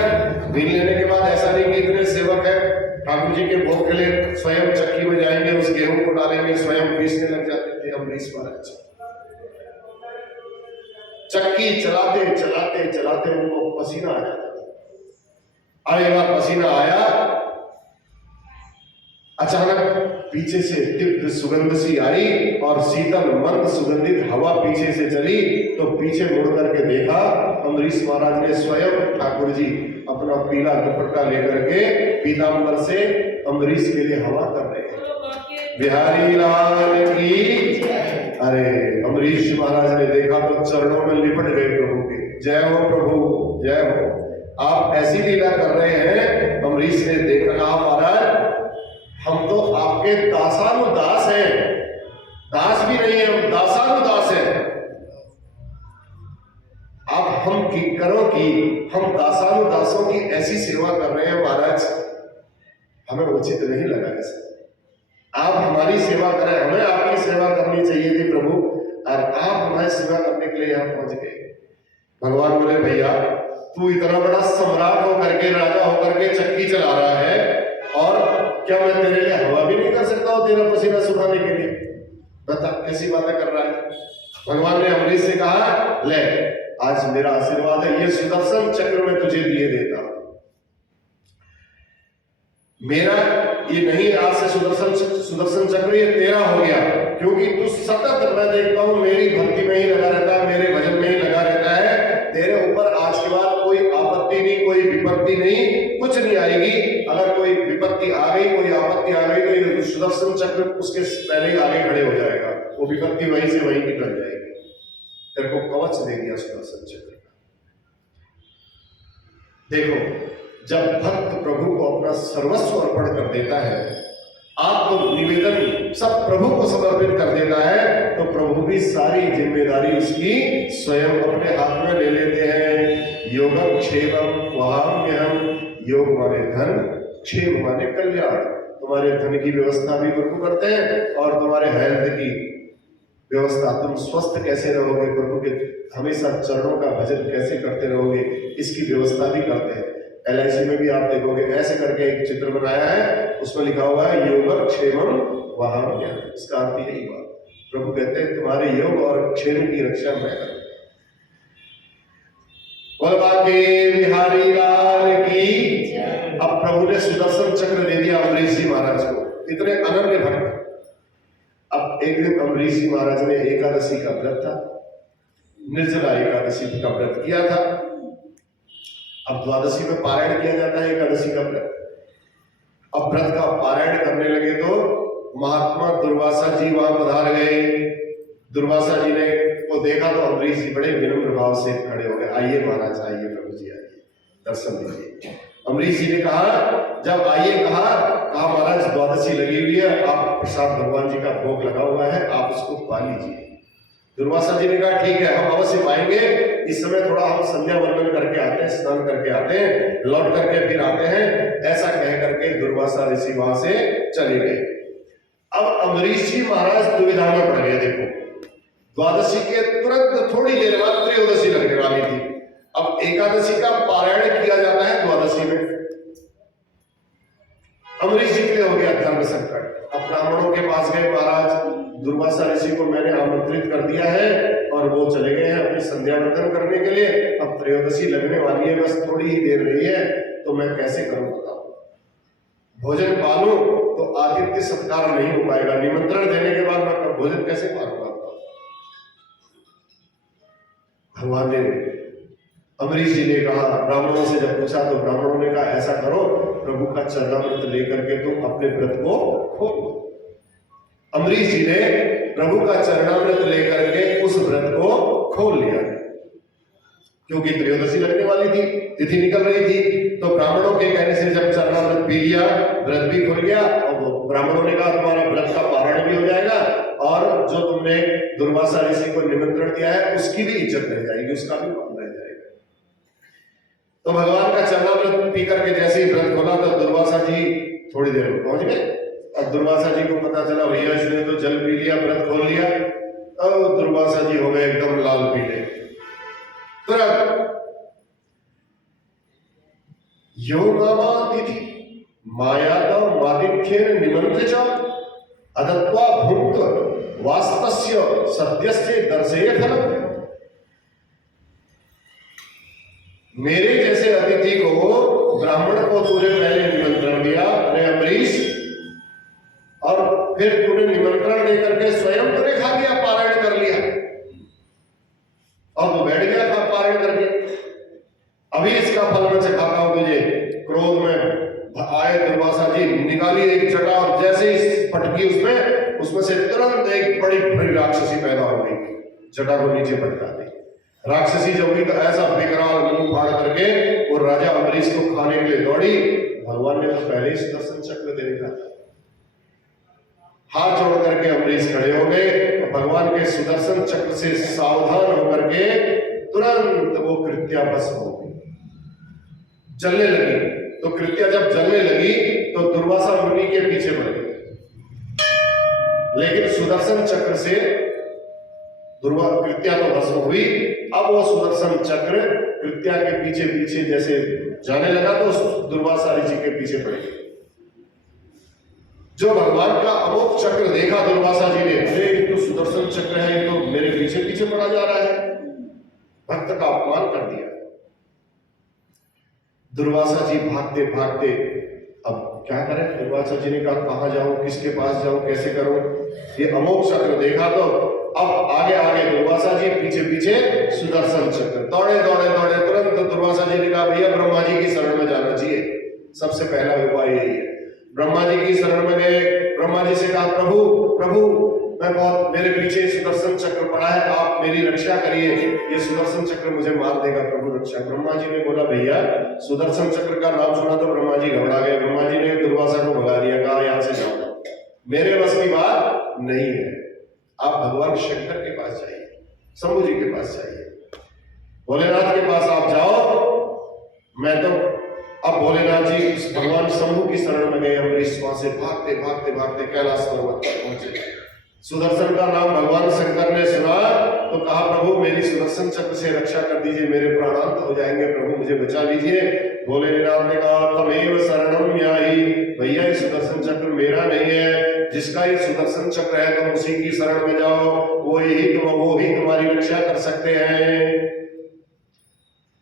बीन लेने के बाद ऐसा नहीं कि इतने सेवक है ठाकुर जी के भोग के लिए स्वयं चक्की में जाएंगे, उस गेहूं को डालेंगे, स्वयं पीसने लग जाते थे अम्बरीश महाराज। चक्की चलाते चलाते चलाते उनको पसीना आ जाता था। एक बार पसीना आया, अचानक पीछे से तीव्र सुगंध सी आई और शीतल मंद सुगंधित हवा पीछे से चली, तो पीछे मुड़ करके देखा अम्बरीश महाराज ने स्वयं ठाकुर जी अपना पीला दुपट्टा लेकर के पीतांबर से अम्बरीश के लिए हवा कर रहे हैं। बिहारी लाल की। अरे अम्बरीश महाराज ने देखा तो चरणों में लिपट गए प्रभु के। जय हो प्रभु, जय हो, आप ऐसी लीला कर रहे हैं। अम्बरीश ने देखा, महाराज हम तो आपके दासानुदास हैं, दास भी नहीं है, हम दासानुदास हैं। आप हम किंकरों की, हम दासानुदासों की ऐसी सेवा कर रहे हैं महाराज, हमें उचित नहीं लगा ऐसा। आप हमारी सेवा करें, हमें आपकी सेवा करनी चाहिए थी प्रभु, और आप हमारी सेवा करने के लिए यहाँ पहुंच गए। भगवान बोले भैया तू इतना बड़ा सम्राट होकर के, राजा होकर के चक्की चला रहा है, और क्या मैं तेरे लिए हवा भी नहीं कर सकता हूं तेरा पसीना सुखाने के लिए? बता कैसी बातें कर रहा है। भगवान ने अम्बरीश से कहा, ले आज मेरा आशीर्वाद है, ये सुदर्शन चक्र में तुझे दिए देता हूं। मेरा ये नहीं, आज से सुदर्शन चक्र ये तेरा हो गया, क्योंकि तू सतत, मैं देखता हूं मेरी भक्ति में ही लगा रहता है, मेरे भजन में ही लगा रहता है। तेरे ऊपर आज के बाद कोई आपत्ति नहीं, कोई विपत्ति नहीं, कुछ नहीं आएगी। अगर कोई विपत्ति आ गई, कोई आपत्ति आ गई, तो ये सुदर्शन चक्र उसके पहले ही आगे खड़े हो जाएगा, वो विपत्ति वहीं से वहीं निकल जाएगी। तेरे को कवच दे दिया सुदर्शन चक्र। देखो जब भक्त प्रभु को अपना सर्वस्व अर्पण कर देता है, आपको निवेदन सब प्रभु को समर्पित कर देता है, तो प्रभु भी सारी जिम्मेदारी उसकी स्वयं अपने हाथ में ले लेते हैं। योगम क्षेमम वहाम्यहम, योग माने धन, क्षेम माने कल्याण। तुम्हारे धन की व्यवस्था भी प्रभु करते हैं, और तुम्हारे हेल्थ की व्यवस्था, तुम स्वस्थ कैसे रहोगे, प्रभु के हमेशा चरणों का भजन कैसे करते रहोगे, इसकी व्यवस्था भी करते हैं। LIC में भी आप देखोगे ऐसे करके एक चित्र बनाया है, उसमें लिखा हुआ है योग क्षेमम वहाम्यहम। इसका अर्थ यही हुआ, प्रभु कहते हैं तुम्हारे योग और क्षेम की रक्षा मैं करूं। बिहारी लाल की। अब प्रभु ने सुदर्शन चक्र दे दिया अम्बरीश जी महाराज को, इतने अनन्य भक्त। अब एक दिन अम्बरीश जी महाराज ने एकादशी का व्रत था, निर्जला एकादशी का व्रत किया था। अब द्वादशी में पारायण किया जाता है एकादशी का व्रत। अब व्रत का पारायण करने लगे तो महात्मा दुर्वासा जी वहां पधार गए। दुर्वासा जी ने को देखा तो अम्बरीश जी बड़े विनम्र भाव से खड़े हो गए। आइए महाराज, आइए प्रभु जी आइए। दर्शन दीजिए। अम्बरीश जी ने कहा, जब आइए कहा महाराज द्वादशी लगी हुई है, आप प्रसाद भगवान जी का भोग लगा हुआ है, आप उसको पा लीजिए। दुर्वासा जी ने कहा ठीक है, हम अवश्य पाएंगे। इस समय थोड़ा हम संध्या वंदन करके आते हैं, स्नान करके आते हैं, लौट करके फिर आते हैं। ऐसा कह करके दुर्वासा ऋषि वहां से चले गए। अब अम्बरीश जी महाराज दुविधा में पड़ गए। देखो, द्वादशी के तुरंत थोड़ी देर बाद त्रयोदशी लगने वाली थी। अब एकादशी का पारायण किया जाता है द्वादशी में। अम्बरीश जी के लिए हो गया धर्म संकट। अब ब्राह्मणों के पास गए, महाराज दुर्वासा ऋषि को मैंने आमंत्रित कर दिया है और वो चले गए हैं अपनी संध्या वंदन करने के लिए। अब त्रयोदशी लगने वाली है, बस थोड़ी ही देर रही है, तो मैं कैसे करूं बताओ। भोजन पालूं तो आतिथ्य सत्कार नहीं हो पाएगा, निमंत्रण देने के बाद मैं भोजन कैसे पालूंगा। भगवान ने, अम्बरीश जी ने कहा, ब्राह्मणों से जब पूछा तो ब्राह्मणों ने कहा ऐसा करो, प्रभु का चरणामृत लेकर के तुम अपने व्रत को खोलो। अम्बरीश जी ने प्रभु का चरणामृत लेकर के उस व्रत को खोल लिया, क्योंकि त्रयोदशी लगने वाली थी, तिथि निकल रही थी। तो ब्राह्मणों के कहने से जब चरणामृत पी लिया, व्रत भी खुल गया। और ब्राह्मणों ने कहा तुम्हारा व्रत का पारण भी हो जाएगा और जो तुमने दुर्वासा ऋषि को निमंत्रण दिया है उसकी भी इज्जत रह जाएगी, उसका भी मान रह जाएगा। तो भगवान का चरणामृत पी करके जैसे ही व्रत खोला तो दुर्वासा जी थोड़ी देर में पहुंच गए। अब दुर्वासा जी को पता चला भैया इसने तो जल पी लिया, व्रत खोल लिया। अब दुर्वासा जी हो गए एकदम लाल पीले। तुरंत योगामातिथि मायातम मादिख्येन निमंत्रित अदत्वा भुक्त वास्तस्य सद्यस्य दर्शये फलम्। मेरे जैसे अतिथि को, ब्राह्मण को तूने पहले निमंत्रण दिया, अरे अम्बरीश, और फिर तूने निमंत्रण देकर के स्वयं तूने खा लिया, पारायण कर लिया और वो बैठ गया था पारायण करके। अभी इसका फल मैं चखाता हूं तुझे। क्रोध में आए दुर्वासा जी, निकाली एक जटा और जैसे ही पटकी उसमें से तुरंत एक बड़ी बड़ी राक्षसी पैदा हो गई, जटा को नीचे पटका दी। राक्षसी जब हुई तो ऐसा विकराल मुंह फाड़ करके वो राजा अम्बरीश को खाने के लिए दौड़ी। भगवान ने तो पहले ही सुदर्शन चक्र दे रखा था। हाथ जोड़ करके अम्बरीश खड़े हो गए तो भगवान के सुदर्शन चक्र से सावधान होकर के तुरंत वो कृत्या भस्म हो गई, जलने लगी। तो कृत्या जब जलने लगी तो दुर्वासा मुनि के पीछे बढ़ गई, लेकिन सुदर्शन चक्र से कृत्या तो भस्म हुई। अब वो सुदर्शन चक्र कृत्या के पीछे पीछे जैसे जाने लगा तो दुर्वासा ऋषि के पीछे पड़ गई। जो भगवान का अमोघ चक्र देखा दुर्वासा जी ने, अरे ये तो सुदर्शन चक्र है, ये तो मेरे पीछे पीछे पड़ा जा रहा है, भक्त का अपमान कर दिया। दुर्वासा जी भागते भागते, अब क्या करें, दुर्वासा जी ने कहा कहां जाऊं, किसके पास जाऊं, कैसे करूं। ये अमोघ चक्र देखा तो अब आगे आगे दुर्वासा जी, पीछे पीछे सुदर्शन चक्र। दौड़े दौड़े दौड़े तुरंत दुर्वासा जी ने कहा भैया ब्रह्मा जी की शरण में जाना चाहिए, सबसे पहला उपाय यही है। ब्रह्मा जी की शरण में गए, ब्रह्मा जी से कहा प्रभु प्रभु मैं बहुत, मेरे पीछे सुदर्शन चक्र पड़ा है, आप मेरी रक्षा करिए, ये सुदर्शन चक्र मुझे मार देगा, प्रभु रक्षा। ब्रह्मा जी ने बोला भैया सुदर्शन चक्र का नाम सुना तो ब्रह्मा जी घबरा गए। ब्रह्मा जी ने दुर्वासा को भगा दिया, कहा यहां से जाओ, मेरे बस की बात नहीं है, आप भगवान शंकर के पास जाइए, शंभु जी के पास जाइए, भोलेनाथ के पास आप जाओ, मैं तो। अब भोलेनाथ जी भगवान शंभु की शरण में गए। अम्बरीश वहां से भागते भागते भागते कैलाश पर्वत पर पहुंचे। सुदर्शन का नाम भगवान शंकर ने सुना तो कहा प्रभु मेरी सुदर्शन चक्र से रक्षा कर दीजिए, मेरे प्राणांत हो जाएंगे, प्रभु मुझे बचा लीजिए। भोलेनाथ ने कहा तमेव शरणम याहि, भैया ये सुदर्शन चक्र मेरा नहीं है, जिसका ये सुदर्शन चक्र है तुम उसी की शरण में जाओ, वो ही तुम्हारी रक्षा कर सकते हैं।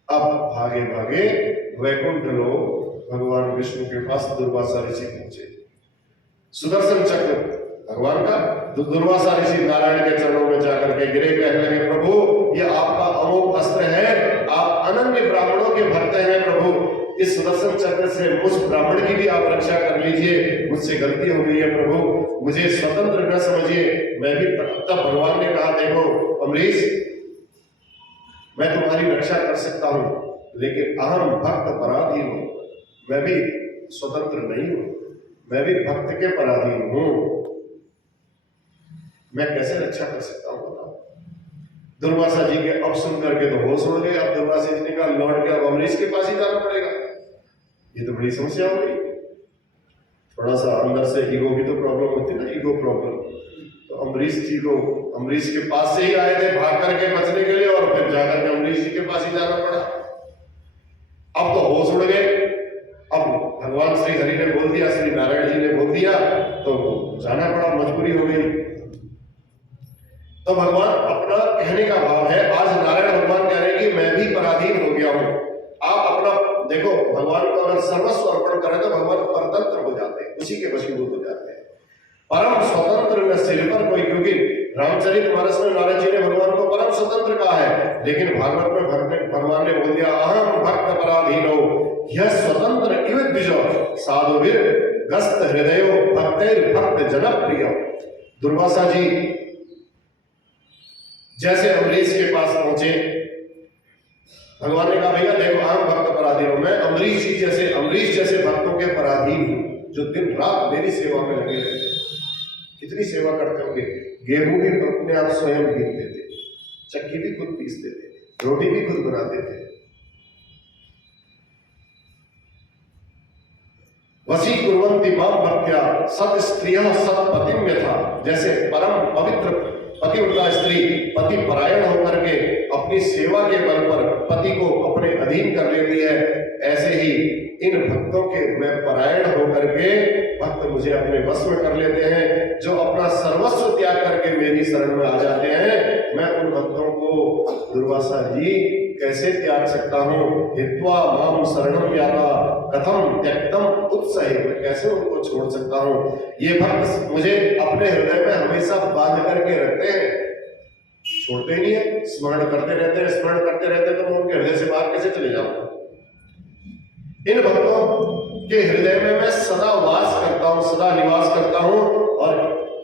अब भागे भागे वैकुंठ लोग भगवान विष्णु के पास दुर्वासा ऋषि पहुंचे। सुदर्शन चक्र भगवान का, दुर्वासा ऋषि नारायण के चरणों में जाकर के गिरे, कहने लगे प्रभु ये आपका अमोघ अस्त्र है, आप अनन्य ब्राह्मणों के भक्त हैं प्रभु, इस सुदर्शन चक्र से मुझ ब्राह्मण की भी आप रक्षा कर लीजिए, मुझसे गलती हो गई है प्रभु, मुझे स्वतंत्र न समझिए, मैं भी। तब भगवान ने कहा देखो अम्बरीश मैं तुम्हारी रक्षा कर सकता हूं, लेकिन अहम भक्त पराधीन हूं, मैं भी स्वतंत्र नहीं हूं, मैं भी भक्त के पराधीन हूं। मैं कैसे रक्षा कर सकता हूं बताओ। दुर्वासा जी के अब सुन करके तो होश उड़ गए। अब दुर्वासा जी ने कहा लौट के अब अम्बरीश के पास ही जाना पड़ेगा, ये तो बड़ी समस्या हो गई। थोड़ा सा अंदर से ईगो की तो प्रॉब्लम होती है ना, ईगो प्रॉब्लम। तो अम्बरीश जी को अम्बरीश के पास से ही आए थे भाग करके बचने के लिए, और फिर जाकर के अम्बरीश जी के पास ही जाना पड़ा। अब तो होश उड़ गए। अब भगवान श्री हरि ने बोल दिया, श्री नारायण जी ने बोल दिया, तो जाना पड़ा, मजबूरी हो गई। तो भगवान अपना कहने का भाव है, आज नारायण भगवान कह रहे हैं कि मैं भी पराधीन हो गया हूं। आप अपना देखो, भगवान को अगर सर्वस्व अर्पण करें तो भगवान परतंत्र हो जाते हैं, उसी के वशीभूत हो जाते हैं। परम स्वतंत्र न सिर पर कोई, क्योंकि रामचरितमानस में नारद जी ने भगवान को परम स्वतंत्र कहा है, लेकिन भागवत में भगवान ने बोल दिया अहम भक्त पराधीनो यह स्वतंत्र इव द्विजो साधुभिर गस्त हृदयो भक्तैर भक्त जनप्रिय। दुर्वासा जी जैसे अम्बरीश के पास पहुंचे, भगवान ने कहा भैया देखो अहम भक्त पराधीन हूं, मैं अम्बरीश जैसे भक्तों के पराधीन हूं, जो दिन रात मेरी सेवा में लगे रहते। कितनी सेवा करते होंगे। गेहूं भी अपने आप स्वयं बीनते थे, चक्की भी खुद पीसते थे, रोटी भी खुद बनाते थे। वसी कुर्वन्ति मां भक्त्या सत स्त्रियः सत पतिम यथा। जैसे परम पवित्र पतिव्रता स्त्री पति परायण होकर के अपनी सेवा के बल पर पति को अपने अधीन कर लेती है, ऐसे ही इन भक्तों के मैं परायण होकर के भक्त मुझे अपने वश में कर लेते हैं, जो अपना सर्वस्व त्याग करके मेरी शरण में आ जाते हैं। मैं उन भक्तों को दुर्वासा जी कैसे त्याग सकता हूं। हित्वा माम शरणम याता कथम त्यक्तम उत्साही, मैं कैसे उनको छोड़ सकता हूं। ये भक्त मुझे अपने हृदय में हमेशा बांध करके रखते हैं, छोड़ते नहीं है, स्मरण करते रहते हैं, स्मरण करते रहते हैं, तो मैं उनके हृदय से बाहर कैसे चले जाऊंगा। इन भक्तों के हृदय में मैं सदा वास करता हूं, सदा निवास करता हूं, और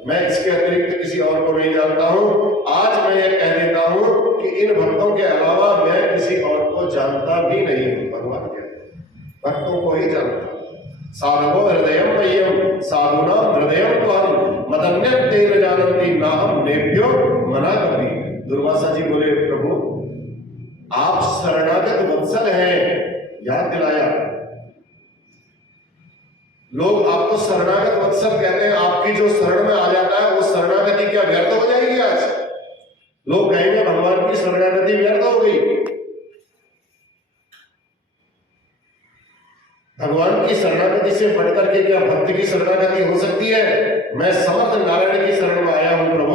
मैं इसके अतिरिक्त किसी और को नहीं जानता हूं। आज मैं ये कह देता हूं कि इन भक्तों के अलावा मैं किसी और को जानता भी नहीं हूं। भगवान के भक्तों को ही जानता हूं। साधवो हृदयम मह्यम साधुना हृदयम त्वं मदन्यं तेन जानन्ति नाहं नेभ्यो मना कभी। दुर्वासा जी बोले प्रभु आप शरणागत वत्सल हैं, याद दिलाया। लोग आपको शरणागत वत्सल कहते हैं, आपकी जो शरण में आ जाता है वो शरणागति क्या व्यर्थ हो जाएगी। आज लोग कहेंगे भगवान की शरणागति व्यर्थ हो गई। भगवान की शरणागति से बढ़कर के क्या भक्त की शरणागति हो सकती है। मैं समर्थ नारायण की शरण में आया हूं प्रभु,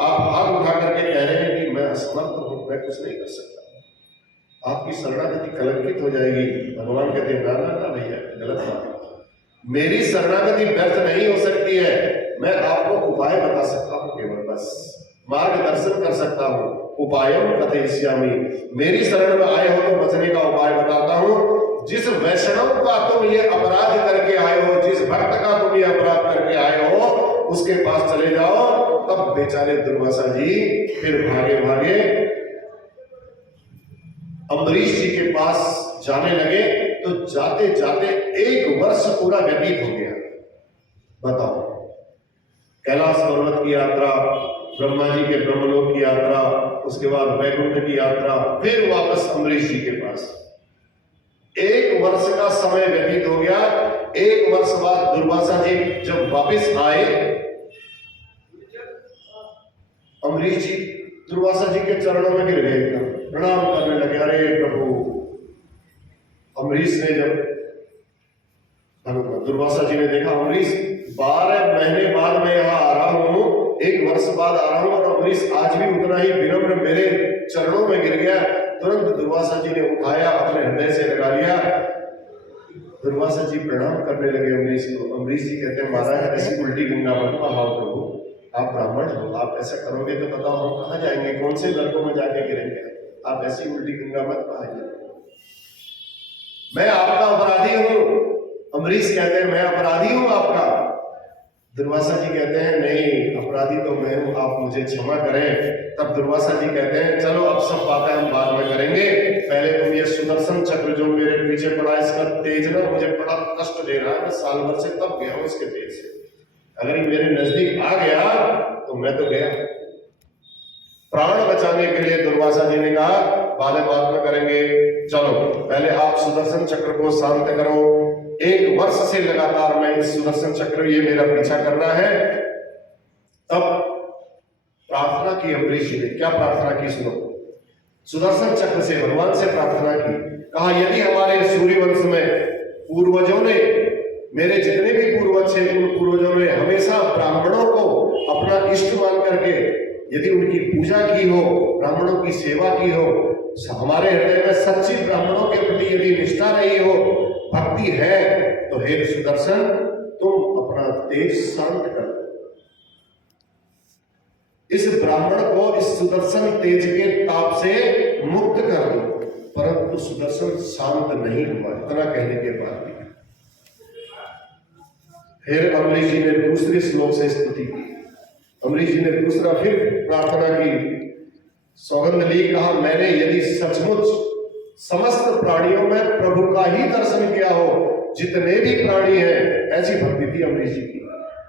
आप हाथ उठा करके कह रहे हैं कि मैं असमर्थ हूं, मैं कुछ नहीं कर सकता। आपकी शरणागति कलंकित हो जाएगी। भगवान कहते हैं ना भैया गलत बात, मेरी शरणागति व्यर्थ नहीं हो सकती है। मैं आपको उपाय बता सकता हूं, केवल बस मार्गदर्शन कर सकता हूं। उपायम कथयिष्यामि, मेरी शरण में आए हो तो बचने का उपाय बताता हूं। जिस वैष्णव का तुम ये अपराध करके आए हो, जिस भक्त का तुम ये अपराध करके आए हो, उसके पास चले जाओ। तब बेचारे दुर्वासा जी फिर भागे भागे अम्बरीश जी के पास जाने लगे। तो जाते जाते 1 वर्ष पूरा व्यतीत हो गया। बताओ, कैलाश पर्वत की यात्रा, ब्रह्मा जी के ब्रह्मलोक की यात्रा, उसके बाद वैकुंठ की यात्रा, फिर वापस अम्बरीश जी के पास। 1 वर्ष का समय व्यतीत हो गया। 1 वर्ष बाद दुर्वासा जी जब वापस आए, अम्बरीश जी दुर्वासा जी के चरणों में गिर गए, प्रणाम करने लगे। अरे प्रभु, अम्बरीश ने जब दुर्वासा जी ने देखा अम्बरीश 12 महीने बाद मैं यहाँ आ रहा हूँ, 1 वर्ष बाद आ रहा हूँ, और अम्बरीश आज भी उतना ही विनम्र मेरे चरणों में गिर गया। तुरंत दुर्वासा जी ने उठाया, अपने हृदय से लगा लिया। दुर्वासा जी प्रणाम करने लगे अम्बरीश को। अम्बरीश जी कहते हैं महाराज ऐसी उल्टी गंगा मत बहाओ प्रभु, आप ब्राह्मण हो, आप ऐसा करोगे तो बताओ हम कहाँ जाएंगे, कौन से नरकों में जाके गिरेंगे। आप ऐसी उल्टी गंगा मत बहाइए, मैं आपका अपराधी हूं। अम्बरीश कहते हैं मैं अपराधी हूं आपका, दुर्वासा जी कहते हैं नहीं, अपराधी तो मैं हूं, आप मुझे क्षमा करें। तब दुर्वासा जी कहते हैं चलो अब सब बातें हम बाद में करेंगे, पहले तुम ये सुदर्शन चक्र जो मेरे पीछे पड़ा इसका तेज ना मुझे बड़ा कष्ट दे रहा है, मैं साल भर से तब गया हूं इसके तेज से, अगर ये मेरे नजदीक आ गया तो मैं तो गया। प्राण बचाने के लिए दुर्वासा जी ने कहा बाद में करेंगे, चलो पहले आप सुदर्शन चक्र को शांत करो। 1 वर्ष से लगातार मैं इस सुदर्शन चक्र ये मेरा पीछा कर रहा है। तब प्रार्थना की अम्बरीश जी ने, क्या प्रार्थना की सुनो, सुदर्शन चक्र से भगवान से प्रार्थना की, कहा यदि हमारे सूर्यवंश में पूर्वजों ने, मेरे जितने भी पूर्वज थे उन पूर्वजों ने हमेशा ब्राह्मणों को अपना इष्ट मान करके यदि उनकी पूजा की हो, ब्राह्मणों की सेवा की हो, हमारे हृदय में सच्ची ब्राह्मणों के प्रति यदि निष्ठा रही हो, भक्ति है, तो हे सुदर्शन तुम अपना तेज शांत कर दो, इस ब्राह्मण को इस सुदर्शन तेज के ताप से मुक्त कर दो। परंतु सुदर्शन शांत नहीं हुआ। इतना कहने के बाद भी फिर अम्बरीश जी ने दूसरे श्लोक से स्तुति की, अम्बरीश जी ने दूसरा फिर प्रार्थना की, सौगंध ली, कहा मैंने यदि सचमुच समस्त प्राणियों में प्रभु का ही दर्शन किया हो, जितने भी प्राणी हैं, ऐसी भक्ति थी अम्बरीश जी की।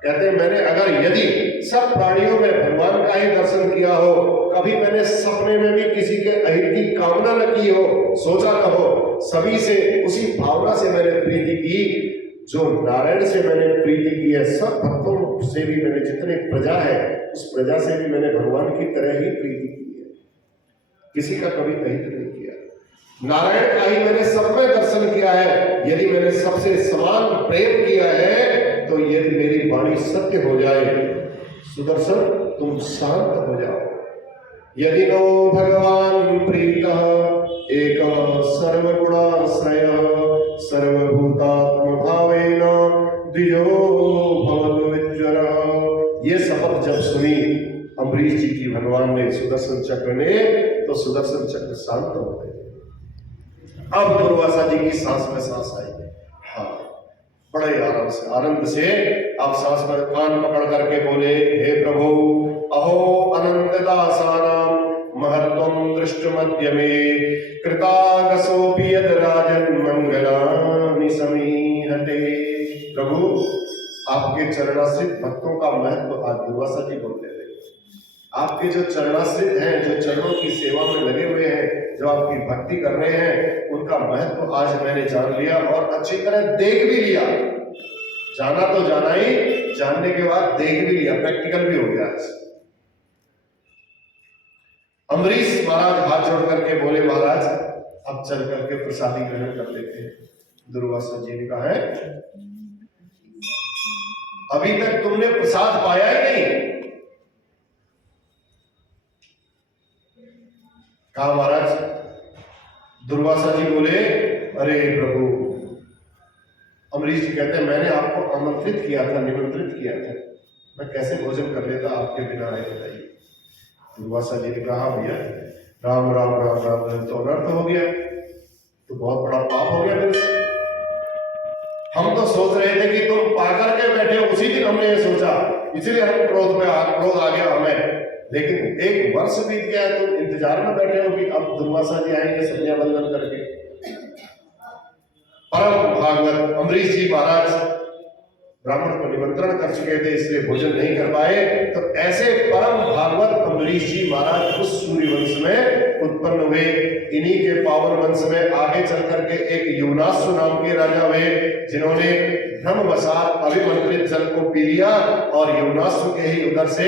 कहते हैं मैंने अगर यदि सब प्राणियों में भगवान का ही दर्शन किया हो, कभी मैंने सपने में भी किसी के अहित की कामना न की हो, सोचा न हो, सभी से उसी भावना से मैंने प्रीति की जो नारायण से मैंने प्रीति की है, सब भक्तों से भी मैंने, जितने प्रजा है उस प्रजा से भी मैंने भगवान की तरह ही प्रीति की है, किसी का कभी अहित नहीं किया, नारायण का ही मैंने सब में दर्शन किया है। यदि मैंने सबसे समान प्रेम किया है तो यदि मेरी वाणी सत्य हो जाए, सुदर्शन तुम शांत हो जाओ। यदि नो भगवान प्रीतः एकः सर्वगुणाश्रय सर्वभूतात्म भावेन द्विजो भवतु विज्वरः। ये शपथ जब सुनी अम्बरीश जी की भगवान ने, सुदर्शन चक्र ने, तो सुदर्शन चक्र शांत हो गए। अब दुर्वासा जी की सांस में सांस आई, हाँ बड़े आराम से, आनंद से आप सांस में कान पकड़ करके बोले, हे प्रभु अहो अनंत दासानां महत्वं दृष्टुमद्य मे कृतागसोऽपि यद् राजन् मंगलानि समीहते। प्रभु आपके चरणाश्रित भक्तों का महत्व आज दुर्वासा जी बोल रहे थे। आपके जो चरणाश्रित हैं, जो चरणों की सेवा में लगे हुए हैं, जो आपकी भक्ति कर रहे हैं, उनका महत्व आज मैंने जान लिया और अच्छी तरह देख भी लिया। जाना तो जाना ही, जानने के बाद देख भी लिया, प्रैक्टिकल भी हो गया। अम्बरीश महाराज हाथ जोड़ करके बोले, महाराज अब चल करके प्रसादी ग्रहण कर लेते हैं। दुर्वासा जी ने कहा है अभी तक तुमने प्रसाद पाया ही नहीं। कहा महाराज, दुर्वासा जी बोले, अरे प्रभु, अम्बरीश जी कहते हैं मैंने आपको आमंत्रित किया था, निमंत्रित किया था, मैं कैसे भोजन कर लेता आपके बिना आए, बताइए। दुर्वासा जी ने कहा भैया राम राम राम राम, तो अनर्थ हो गया, तो बहुत बड़ा पाप हो गया मेरे से। हम तो सोच रहे थे कि तुम पा करके बैठे हो, उसी दिन हमने ये सोचा, इसलिए हम क्रोध आ गया हमें। लेकिन 1 वर्ष बीत गया है, तुम इंतजार में बैठे हो कि अब दुर्वासा जी आएंगे संध्या बंदन करके। परम भागवत अम्बरीश जी महाराज ब्राह्मण को निमंत्रण कर चुके थे, इसलिए भोजन नहीं कर पाए। तो ऐसे परम भागवत अम्बरीश जी महाराज उस सूर्यवंश में उत्पन्न हुए। इन्हीं के पावन वंश में आगे चल करके एक युवनाश्व नाम के राजा हुए, जिन्होंने ब्रह्मवशात अभिमंत्रित जल को पी लिया और युवनाश्व के ही उधर से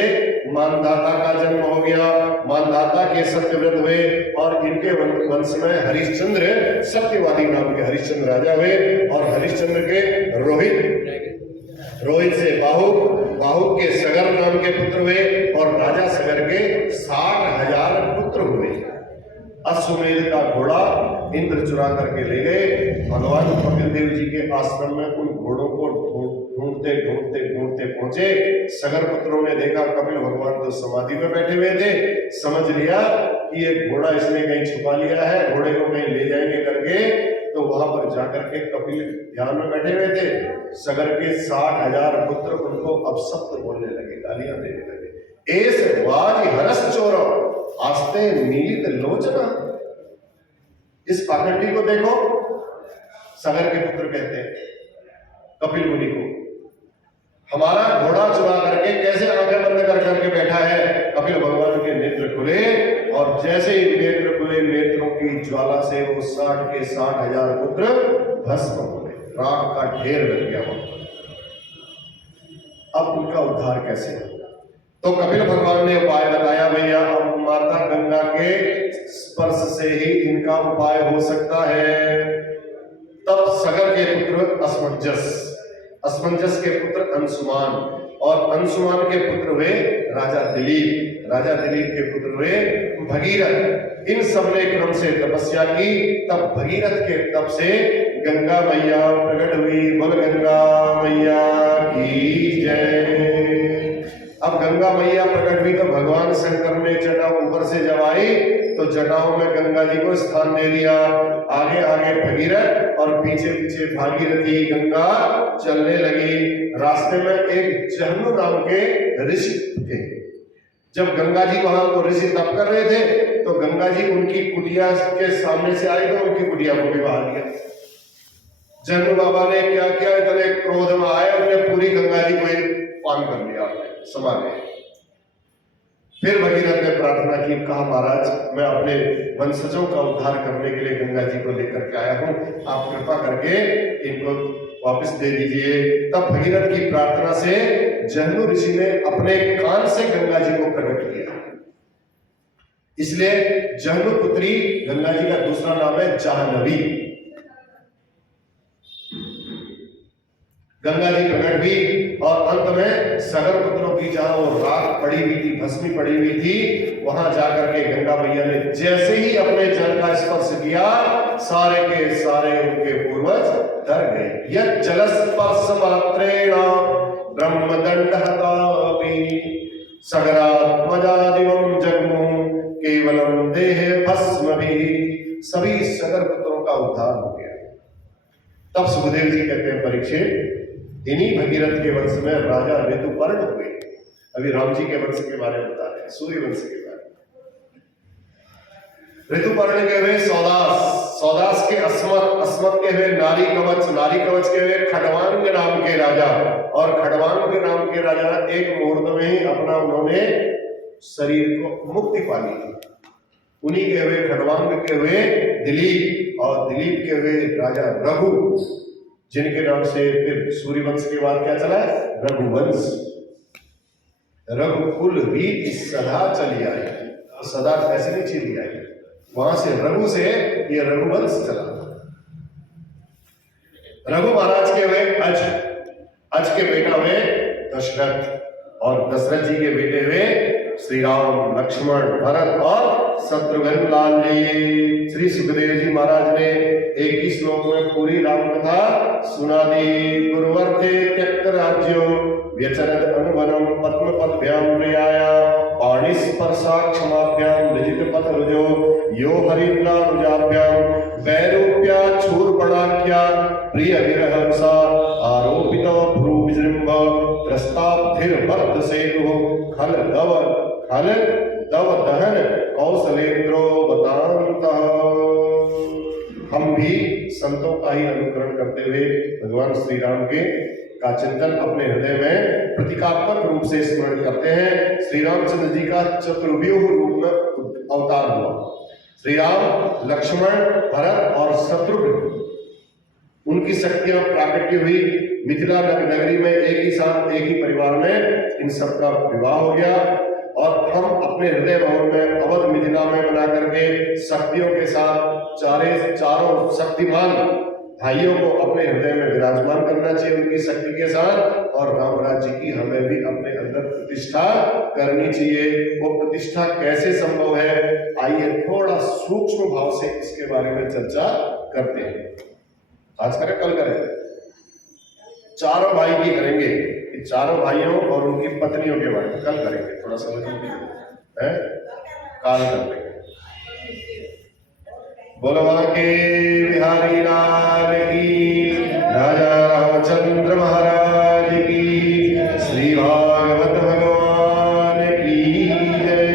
मानधाता का जन्म हो गया। मानधाता के सत्यव्रत हुए और इनके वंश में हरिश्चंद्र, सत्यवादी नाम के हरिश्चंद्र राजा हुए। और हरिश्चंद्र के रोहित से बाहुक के सगर नाम के पुत्र हुए और राजा सगर के 60,000 पुत्र हुए। अश्वमेध का घोड़ा इंद्र चुरा करके ले गए। भगवान कपिल देव जी के आश्रम में उन घोड़ों को ढूंढते ढूंढते ढूंढते पहुंचे। सगर पुत्रों ने देखा कपिल भगवान तो समाधि में बैठे हुए थे, समझ लिया कि ये घोड़ा इसने कहीं छुपा लिया है, घोड़े को कहीं ले जाएंगे करके। तो वहां पर जाकर के कपिल ध्यान में बैठे हुए थे। सगर के 60,000 पुत्र उनको अपशब्द बोलने लगे, गालियां देने लगे। एस वाज हरस चोरो आस्ते नीलित लोचना। इस पाखंडी को देखो, सगर के पुत्र कहते हैं कपिल मुनि को। हमारा घोड़ा चुरा करके कैसे आंखें बंद कर करके बैठा है। कपिल भगवान के नेत्र खुले और जैसे ही नेत्र खुले, नेत्रों की ज्वाला से वो 60 के 60,000 पुत्र भस्म हो गए, राख का ढेर लग गया वहां। अब उनका उद्धार कैसे हो? तो कपिल भगवान ने उपाय बताया, भैया अब माता गंगा के स्पर्श से ही इनका उपाय हो सकता है। तब सगर के पुत्र असमंजस के पुत्र अंशुमान और अंशुमान के पुत्र हुए राजा दिलीप के पुत्र हुए भगीरथ। इन सबने क्रम से तपस्या की। तब भगीरथ के तप से गंगा मैया प्रकट हुई। बोल गंगा मैया की जय। अब गंगा मैया प्रकट हुई तो भगवान शंकर ने जटा ऊपर से जब आई तो जटाओं में गंगा जी को स्थान दे दिया। आगे आगे भगीरथ और पीछे पीछे भागीरथी गंगा चलने लगी। रास्ते में एक जहनु नाम के ऋषि थे। जब गंगा जी वहां को ऋषि तप कर रहे थे तो गंगा जी उनकी कुटिया के सामने से आई तो उनकी कुटिया को भी बहा दिया। जहनु बाबा ने क्या किया, इतने क्रोध में आए, उन्होंने पूरी गंगा जी को पान कर लिया, समा गए। फिर भगीरथ ने प्रार्थना की, कहा महाराज मैं अपने वंशजों का उद्धार करने के लिए गंगा जी को लेकर के आया हूं, आप कृपा करके इनको वापस दे दीजिए। तब भगीरथ की प्रार्थना से जहनु ऋषि ने अपने कान से गंगा जी को प्रकट किया। इसलिए जहनु पुत्री गंगा जी का दूसरा नाम है जाह्नवी। गंगा जी प्रकट हुई और अंत में सगर पुत्रों की जहां वो राख पड़ी हुई थी, भस्मी पड़ी हुई थी, वहां जाकर के गंगा मैया ने जैसे ही अपने जल का स्पर्श किया, सारे के सारे उनके पूर्वज डर गए। यह जल स्पर्श मात्रेण ब्रह्मदंड हतापि सगरात्मजादिवं जगमु केवलम देह भस्म भी। सभी सगर पुत्रों का उद्धार हो गया। तब सुखदेव जी कहते हैं, परीक्षित इन्हीं भगीरथ के वंश में राजा ऋतुपर्ण हुए। अभी राम जी के वंश के बारे में बता रहे हैं, सूर्य वंश के बारे में। ऋतुपर्ण के हुए सौदास के अस्मत के हुए नारी कवच के हुए खडवांग नाम के राजा, और खडवांग नाम के राजा एक मुहूर्त में ही अपना उन्होंने शरीर को मुक्ति पा ली। उन्हीं के हुए खडवांग के हुए दिलीप, और दिलीप के हुए राजा रघु, जिनके नाम से फिर सूर्यवंश के बाद क्या चला, रघुवंश। रघुकुल रीति सदा चली आई, सदा ऐसे नहीं चली आई, वहां से रघु से ये रघुवंश चला। रघु महाराज के हुए अज के बेटा हुए दशरथ, और दशरथ जी के बेटे हुए श्री राम, लक्ष्मण, भरत और शत्रुघ्न लाल जी। श्री सुखदेव जी महाराज ने एक ही श्लोक में पूरी राम कथा सुना दी। गुरुवर्ते त्यक्त राज्यो व्यचरद अनुवनम पद्म पदभ्याम प्रियाया पाणि स्पर्शाक्षमाभ्याम निजित पथ रुजो यो हरिन्द्रा रुजाभ्याम वैरूप्या शूर्पणाख्या प्रिय विरहंसा आरोपितो भ्रू विजृंभ प्रस्ताब्धिर्भक्त सेतु खल दव दहन कौशलेन्द्रो बतांतः। हम भी संतों का ही अनुकरण करते हुए भगवान श्री राम के का चिंतन अपने हृदय में प्रतीकात्मक रूप से स्मरण करते हैं। श्री रामचंद्र जी का चतुर्व्यूह रूप में अवतार हुआ। श्री राम, लक्ष्मण, भरत और शत्रुघ्न, उनकी शक्तियां प्राकट्य हुई। मिथिला नगरी में एक ही साथ एक ही परिवार में इन सबका विवाह हो गया, और हम अपने हृदय भवन में अवध मिथिला में बना करके शक्तियों के साथ चारों शक्तिमान भाइयों को अपने हृदय में विराजमान करना चाहिए उनकी शक्ति के साथ, और राम राज्य की हमें भी अपने अंदर प्रतिष्ठा करनी चाहिए। वो प्रतिष्ठा कैसे संभव है, आइए थोड़ा सूक्ष्म भाव से इसके बारे में चर्चा करते हैं। आज करें, कल करें, चारों भाई की करेंगे, चारों भाइयों और उनकी पत्नियों के बारे में कल करेंगे। थोड़ा समझ में है, काल कर लेंगे। बोलवा के बिहारी लाल की, राजा रामचंद्र महाराज की, श्री भागवत भगवान की जय।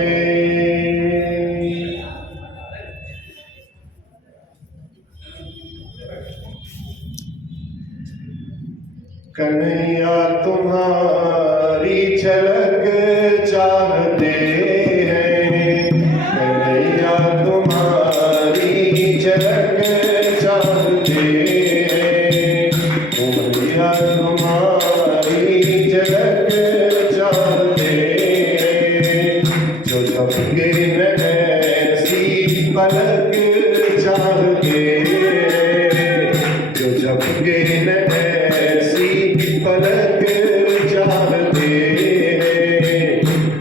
कन्हैया तुम्हारी झलक चाहते हैं, कन्हैया तुम्हारी झलक चाहते हैं, कन्हैया तुम्हारी झलक चाहते हैं, जो झपके ऐसी पलक चाहते हैं, जो झपके ऐसी पलक चाहते हैं,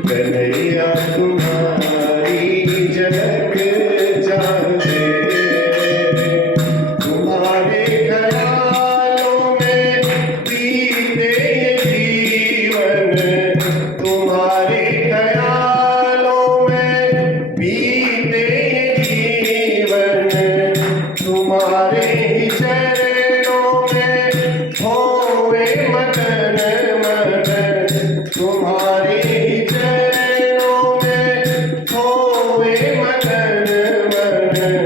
कन्हैया तुम्हारी झलक चाहते हैं, तुम्हारे ख्यालों में बीते जीवन, तुम्हारे ख्यालों में बीते जीवन, तुम्हारे ही चरणों में होवे मदन मदन, तुम्हारे ही चरणों में होवे मदन मदन,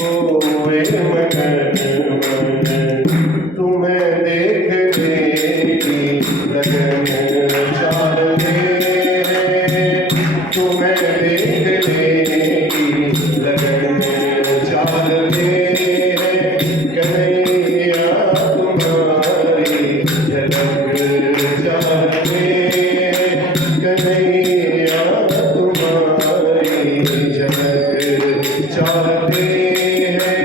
होवे मदन मदन, तुम्हें देखने की लगन चाहते हैं, तुम्हें देखने की लगन चाहते हैं, कन्हैया तुम्हारी झलक चाहते हैं, कन्हैया तुम्हारी झलक चाहते हैं,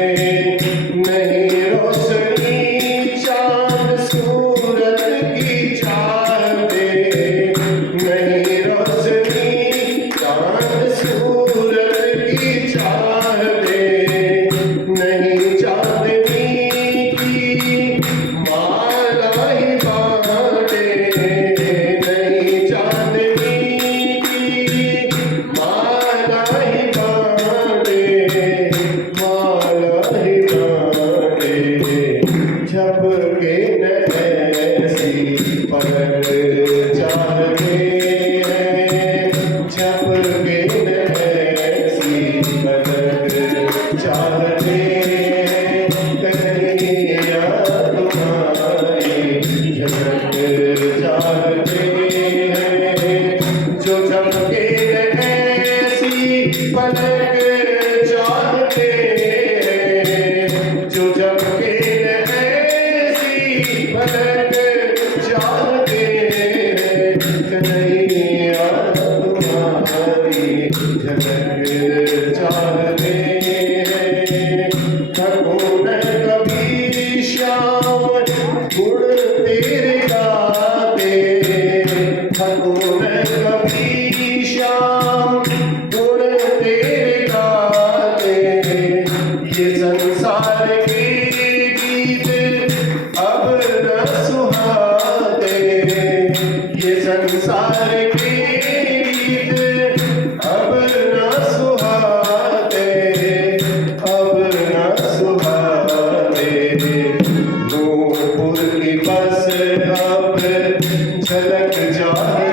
नहीं रोशनी चांद सूरज की चाहते, नहीं रोशनी चांद सूरज की चाहते, नहीं चांदनी की माला ही बांटे, नहीं चांदनी की माला ही बांटे, माला ही बांटे, झपके ऐसी पलक चाहते हैं, झपके ऐसी पलक चाहते हैं, कन्हैया तुम्हारी झलक चाहते हैं, जो झपके ऐसी पलक चाहते हैं, जो झपके ऐसी पलक चाहते हैं, कन्हैया तुम्हारी झलक चाहते हैं, थको न कभी श्याम गुण तेरे गाते, थको न कभी श्याम गुण तेरे गाते, ये संसार के गीत अब न सुहाते, ये संसार के गीत अब न सुहाते, अब न सुहाते, नूपुर की बस अब झलक जाए